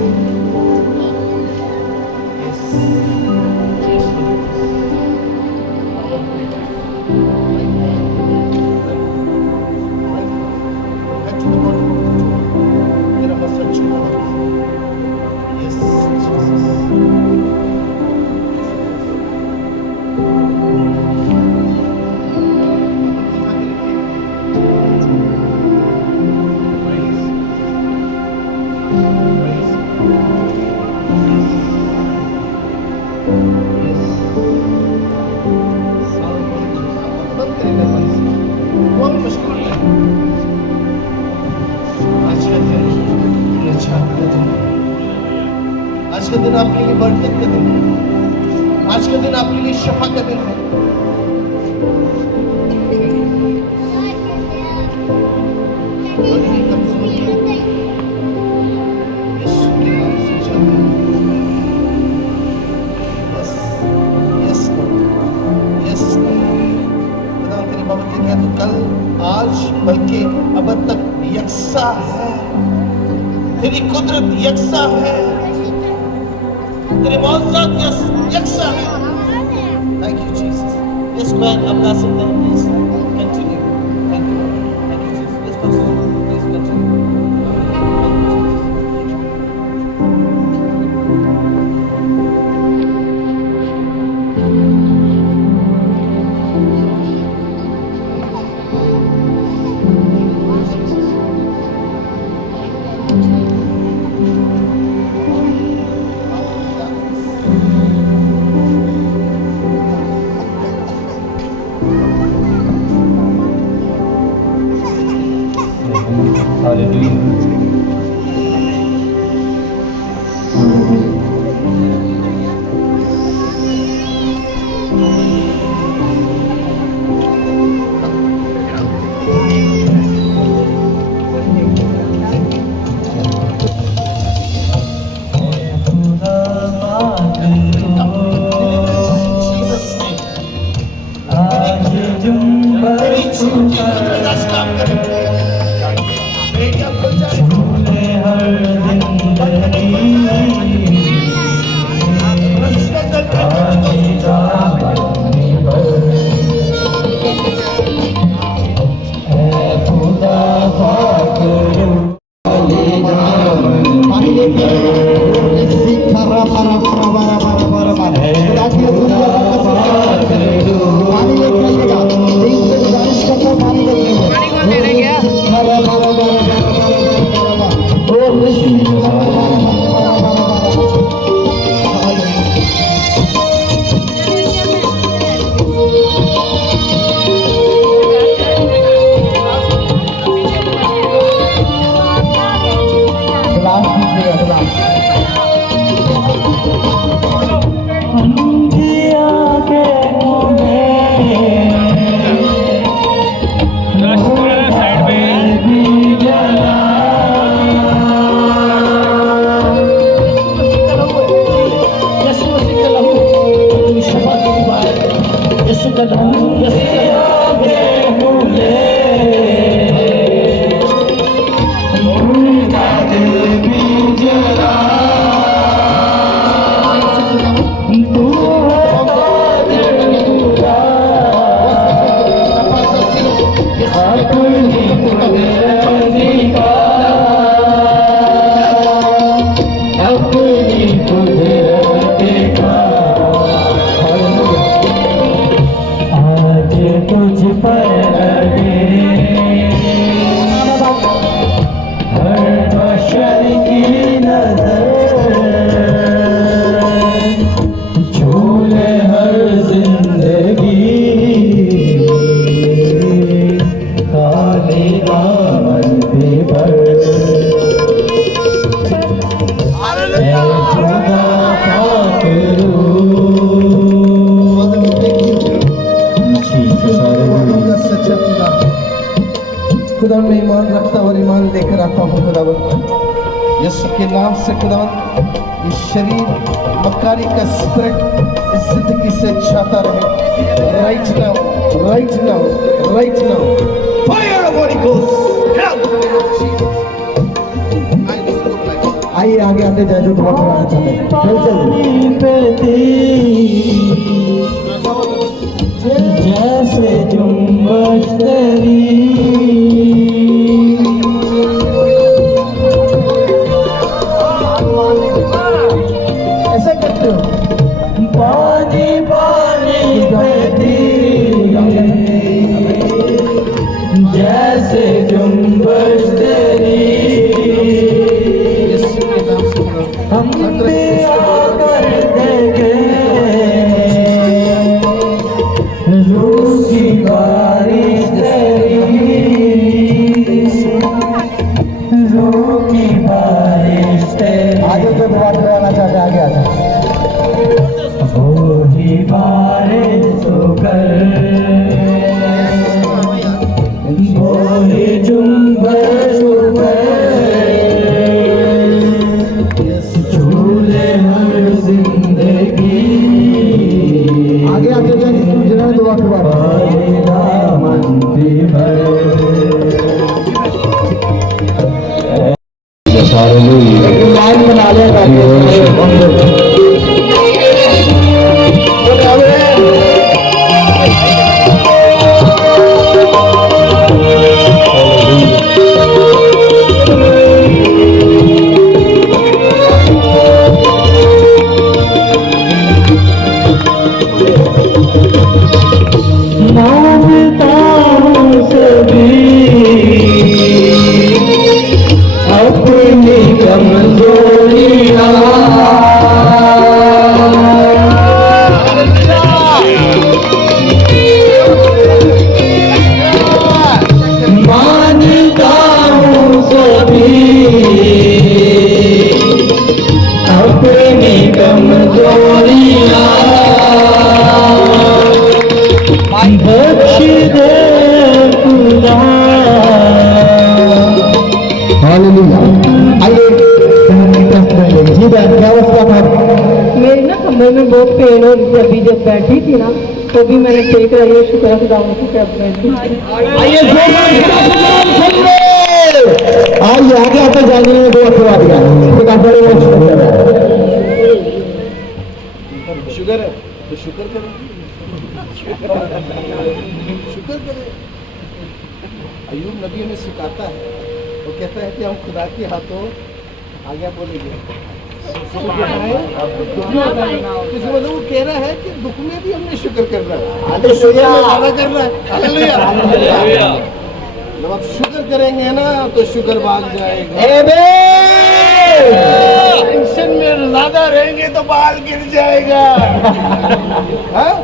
आज का दिन आपके लिए बरकत का दिन है। आज का दिन आपके लिए शफा का दिन है। तो कल आज बल्कि अब तक यकसा है। तेरी कुदरत यकसा है, तेरे मौजूद यकसा है। इसको आप गा सकते हैं please continue thank you Jesus let's continue please continue खुदा में ईमान रखता और ईमान लेकर आता हूँ खुदावन यीशु के नाम से खुदावन ये शरीर मक्कारी का स्पिरिट इस जिंदगी से जाता रहे right now fire Holi ghost आइए आगे आते जाए जो दुआ कराना चाहते हैं जैसे जुम्बश तेरी ऐसे करते हो पानी पानी बहती जैसे जुम्बश तेरी हम भी आकर देखे रूसी बारिश तेरी रू की बारिश तेरी आगे जो दुआ कराना चाहते आगे आ जाओ वो ही बारिश होकर वो ही जुम्बश होकर झूले हर जिंदगी आगे आगे जाए दुआ लाइन बना ले मानता हूँ सभी अपनी कमजोरियाँ, मानता हूँ सभी अपनी कमजोरियाँ, बख्श दे खुदा। हालेलुया। आइए जी बहन, क्या उसका था? मेरे ना कमरे में बहुत पेन हो रही थी, अभी जब बैठी थी ना तो भी मैंने टेक रहा है, शुक्र खुदा की अब बैठी। आइए आइए आगे आते जाने में दो अथवा दिया खुदा बड़े वो शुगर है तो शुक्र करें, शुक्र करें। अय्यूब नबी में सिखाता है, वो कहता है कि हम खुदा के हाथों आगे बोलेंगे किसी मतलब वो कह रहा है कि दुख में भी हमने शुक्र करना है, ज्यादा करना है। हालेलुया। जब आप शुक्र करेंगे ना तो शुक्र भाग जाएगा। टेंशन में ज्यादा रहेंगे तो बाल गिर जाएगा। हाँ?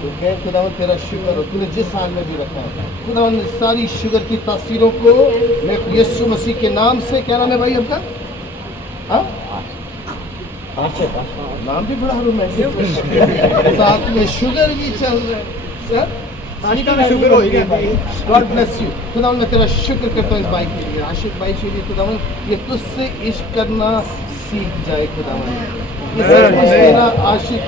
तो कह खुदावन तेरा शुक्र हो, तूने जिस हाल में भी रखा है खुदावन ने सारी शुगर की तासीरों को मैं यीशु मसीह के नाम से, क्या नाम है भाई आपका? हाँ? नाम भी बड़ा रोमांटिक साथ में शुगर भी चल रहा है सर। शुक्र हो गया। God bless you. खुदावन मैं तेरा शुक्र करता हूँ इस भाई के लिए, आशिक भाई के लिए। खुदावन ये तुझसे इश्क करना सीख जाए खुदावन, ये सचमुच तेरा आशिक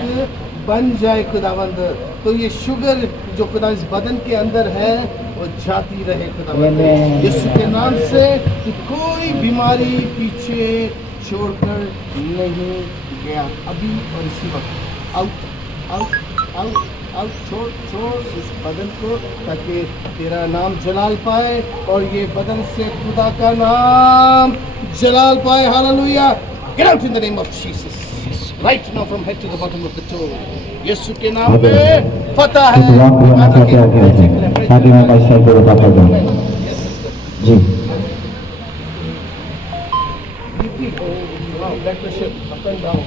बन जाए खुदावंद। तो ये शुगर जो खुदा इस बदन के अंदर है वो जाती रहे खुदावंद यीशु के नाम से, कि कोई बीमारी पीछे छोड़कर नहीं गया अभी और इसी वक्त। आउट आउट आउट आउट, छोड़ छोड़ इस बदन को, ताकि तेरा नाम जलाल पाए और ये बदन से खुदा का नाम जलाल पाए। Hallelujah. Get out in the name of Jesus. Right now from head to the bottom of the toe. यीशु के नाम पे फतह है। ताकि मैं पैसा को बता पाऊँ जी। Blood pressure up and down.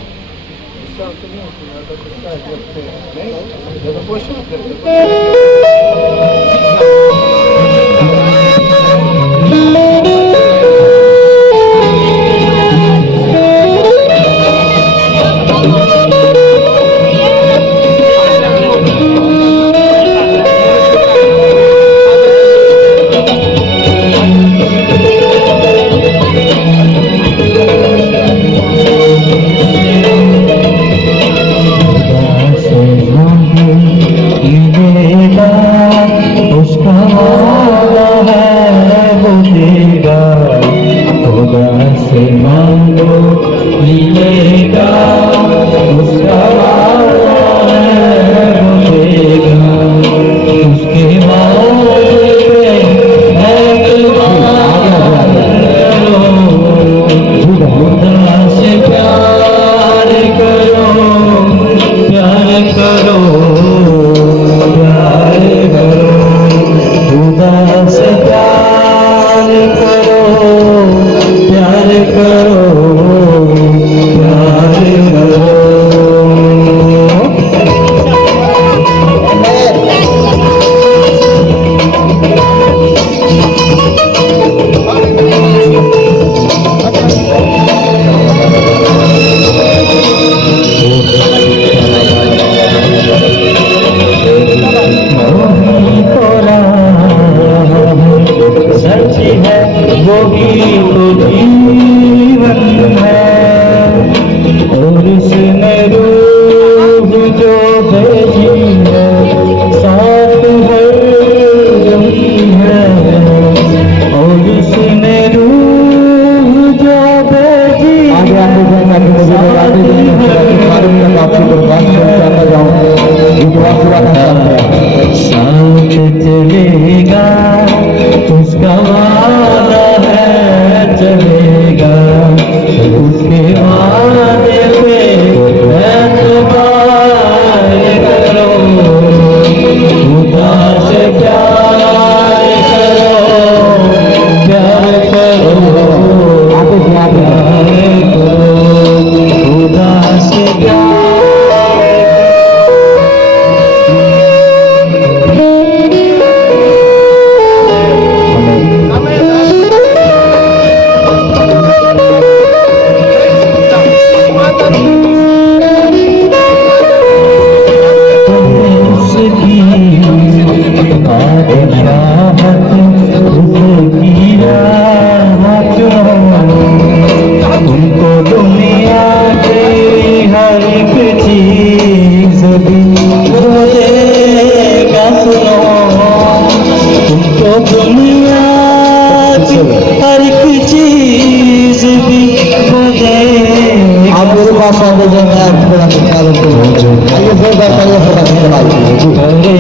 उसके वादे पे एतबार को देगा तुमको दुनिया की हर एक चीज भी को देगा। आप मेरे पास आ जाइए, मैं आपको निकाल दूंगा। आइए जोरदार तालियां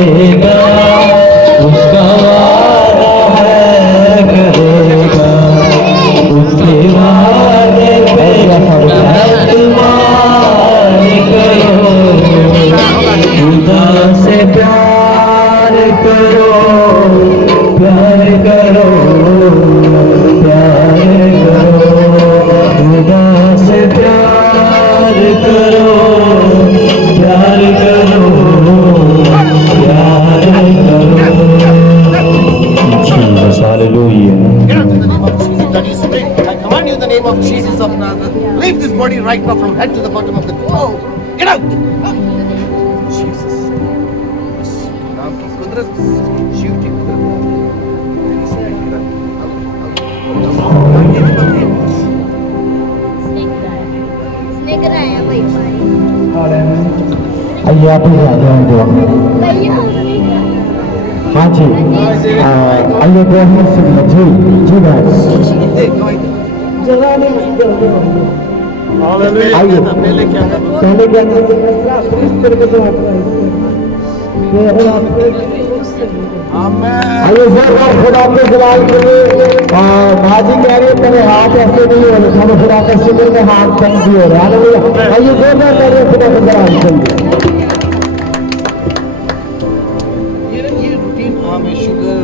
करेगा उसका वादा है, करेगा उसके वादे पे एतबार करो, खुदा से प्यार करो, प्यार करो, प्यार करो, खुदा से प्यार करो, प्यार करो, प्यार करो। Jesus, hallelujah. Get out in the name of Jesus. That you spirit, I command you in the name of Jesus of Nazareth. Leave this body right now from head to the bottom of the globe. Get out. Jesus. नाम की कुदरत, शिव की कुदरत। तेरी spirit की snake रहा है भाई आइए आप ही आ जाएंगे। भैया हाँ जी, आइए ब्रह्म सिंह जी, जी भाई आइए। पहले क्या था? पहले क्या आइए जोरदार खुदा के जलाल के लिए। बाजी कह रही है मेरे हाथ ऐसे नहीं हो रहे, हमें खुदा का शुक्र में हाथ कम भी हो रहे हैं। आइए जोरदार कह रही है खुदा के जलाल के लिए। ये रूटीन काम है, शुगर,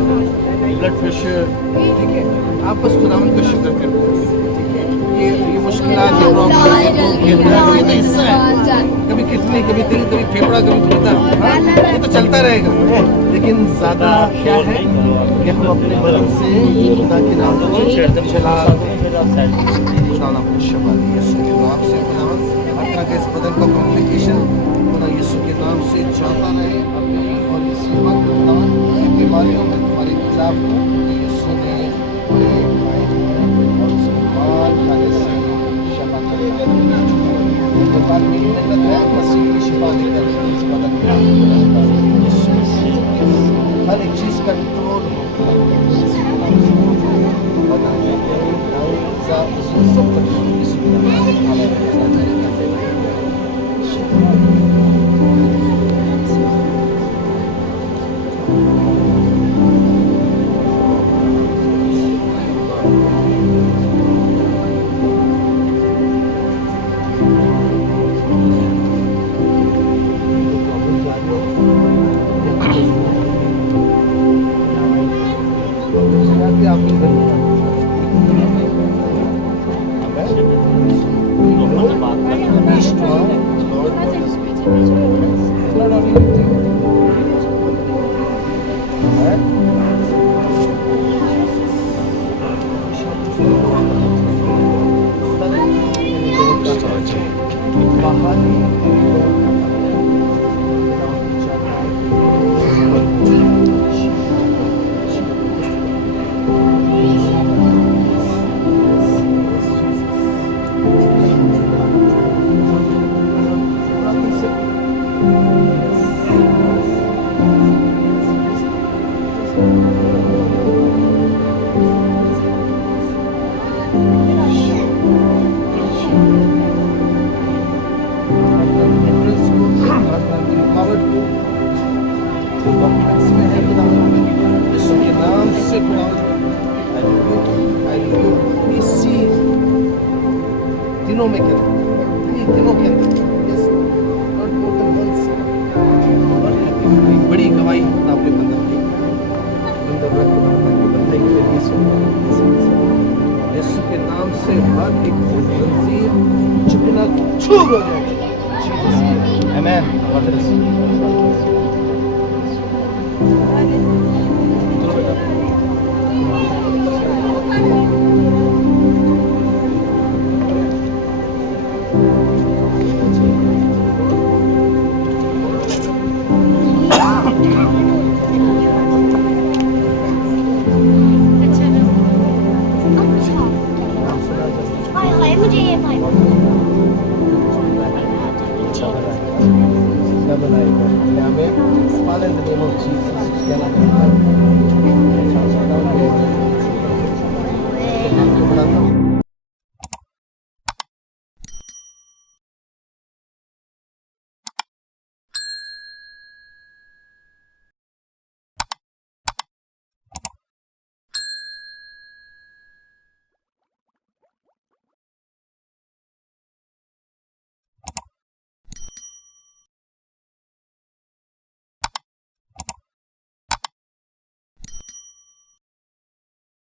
ब्लड प्रेशर, ठीक है। आप बस खुदावंद का शुक्र करो, ठीक है। ये मुश्किलात, ये प्रॉब्लम, ये तो हिस्सा है। कभी किडनी, कभी दिल, कभी फेफड़ा, कभी गुर्दा, हाँ, ये तो चलता रहेगा। लेकिन ज़्यादा क्या है कि हम अपने बदन से खुदा के नाम को चला खुदा नाम को शफा दी। यीशु के नाम से खुदावंद हर तरह के इस बदन का कॉम्प्लिकेशन खुदा यीशु के नाम से जाता रहे अपने और इसी वक्त खुदावंद बीमारियों में तुम्हारे खिलाफ यीशु ने और उसको मार खाने से शफा करेगा। तो बात मेरी मेहनत है, मसीह की शिफा देकर इस बदन में हर एक चीज कंट्रोल हो। दिनों में क्या दिनों के अंदर एक बड़ी गवाही आपने बंदर की यीशु के नाम से हर एक जंजीर चुकना चूर हो जाएगा। आमीन। मुझे ये Amen. Father, in the name of Jesus. Amen.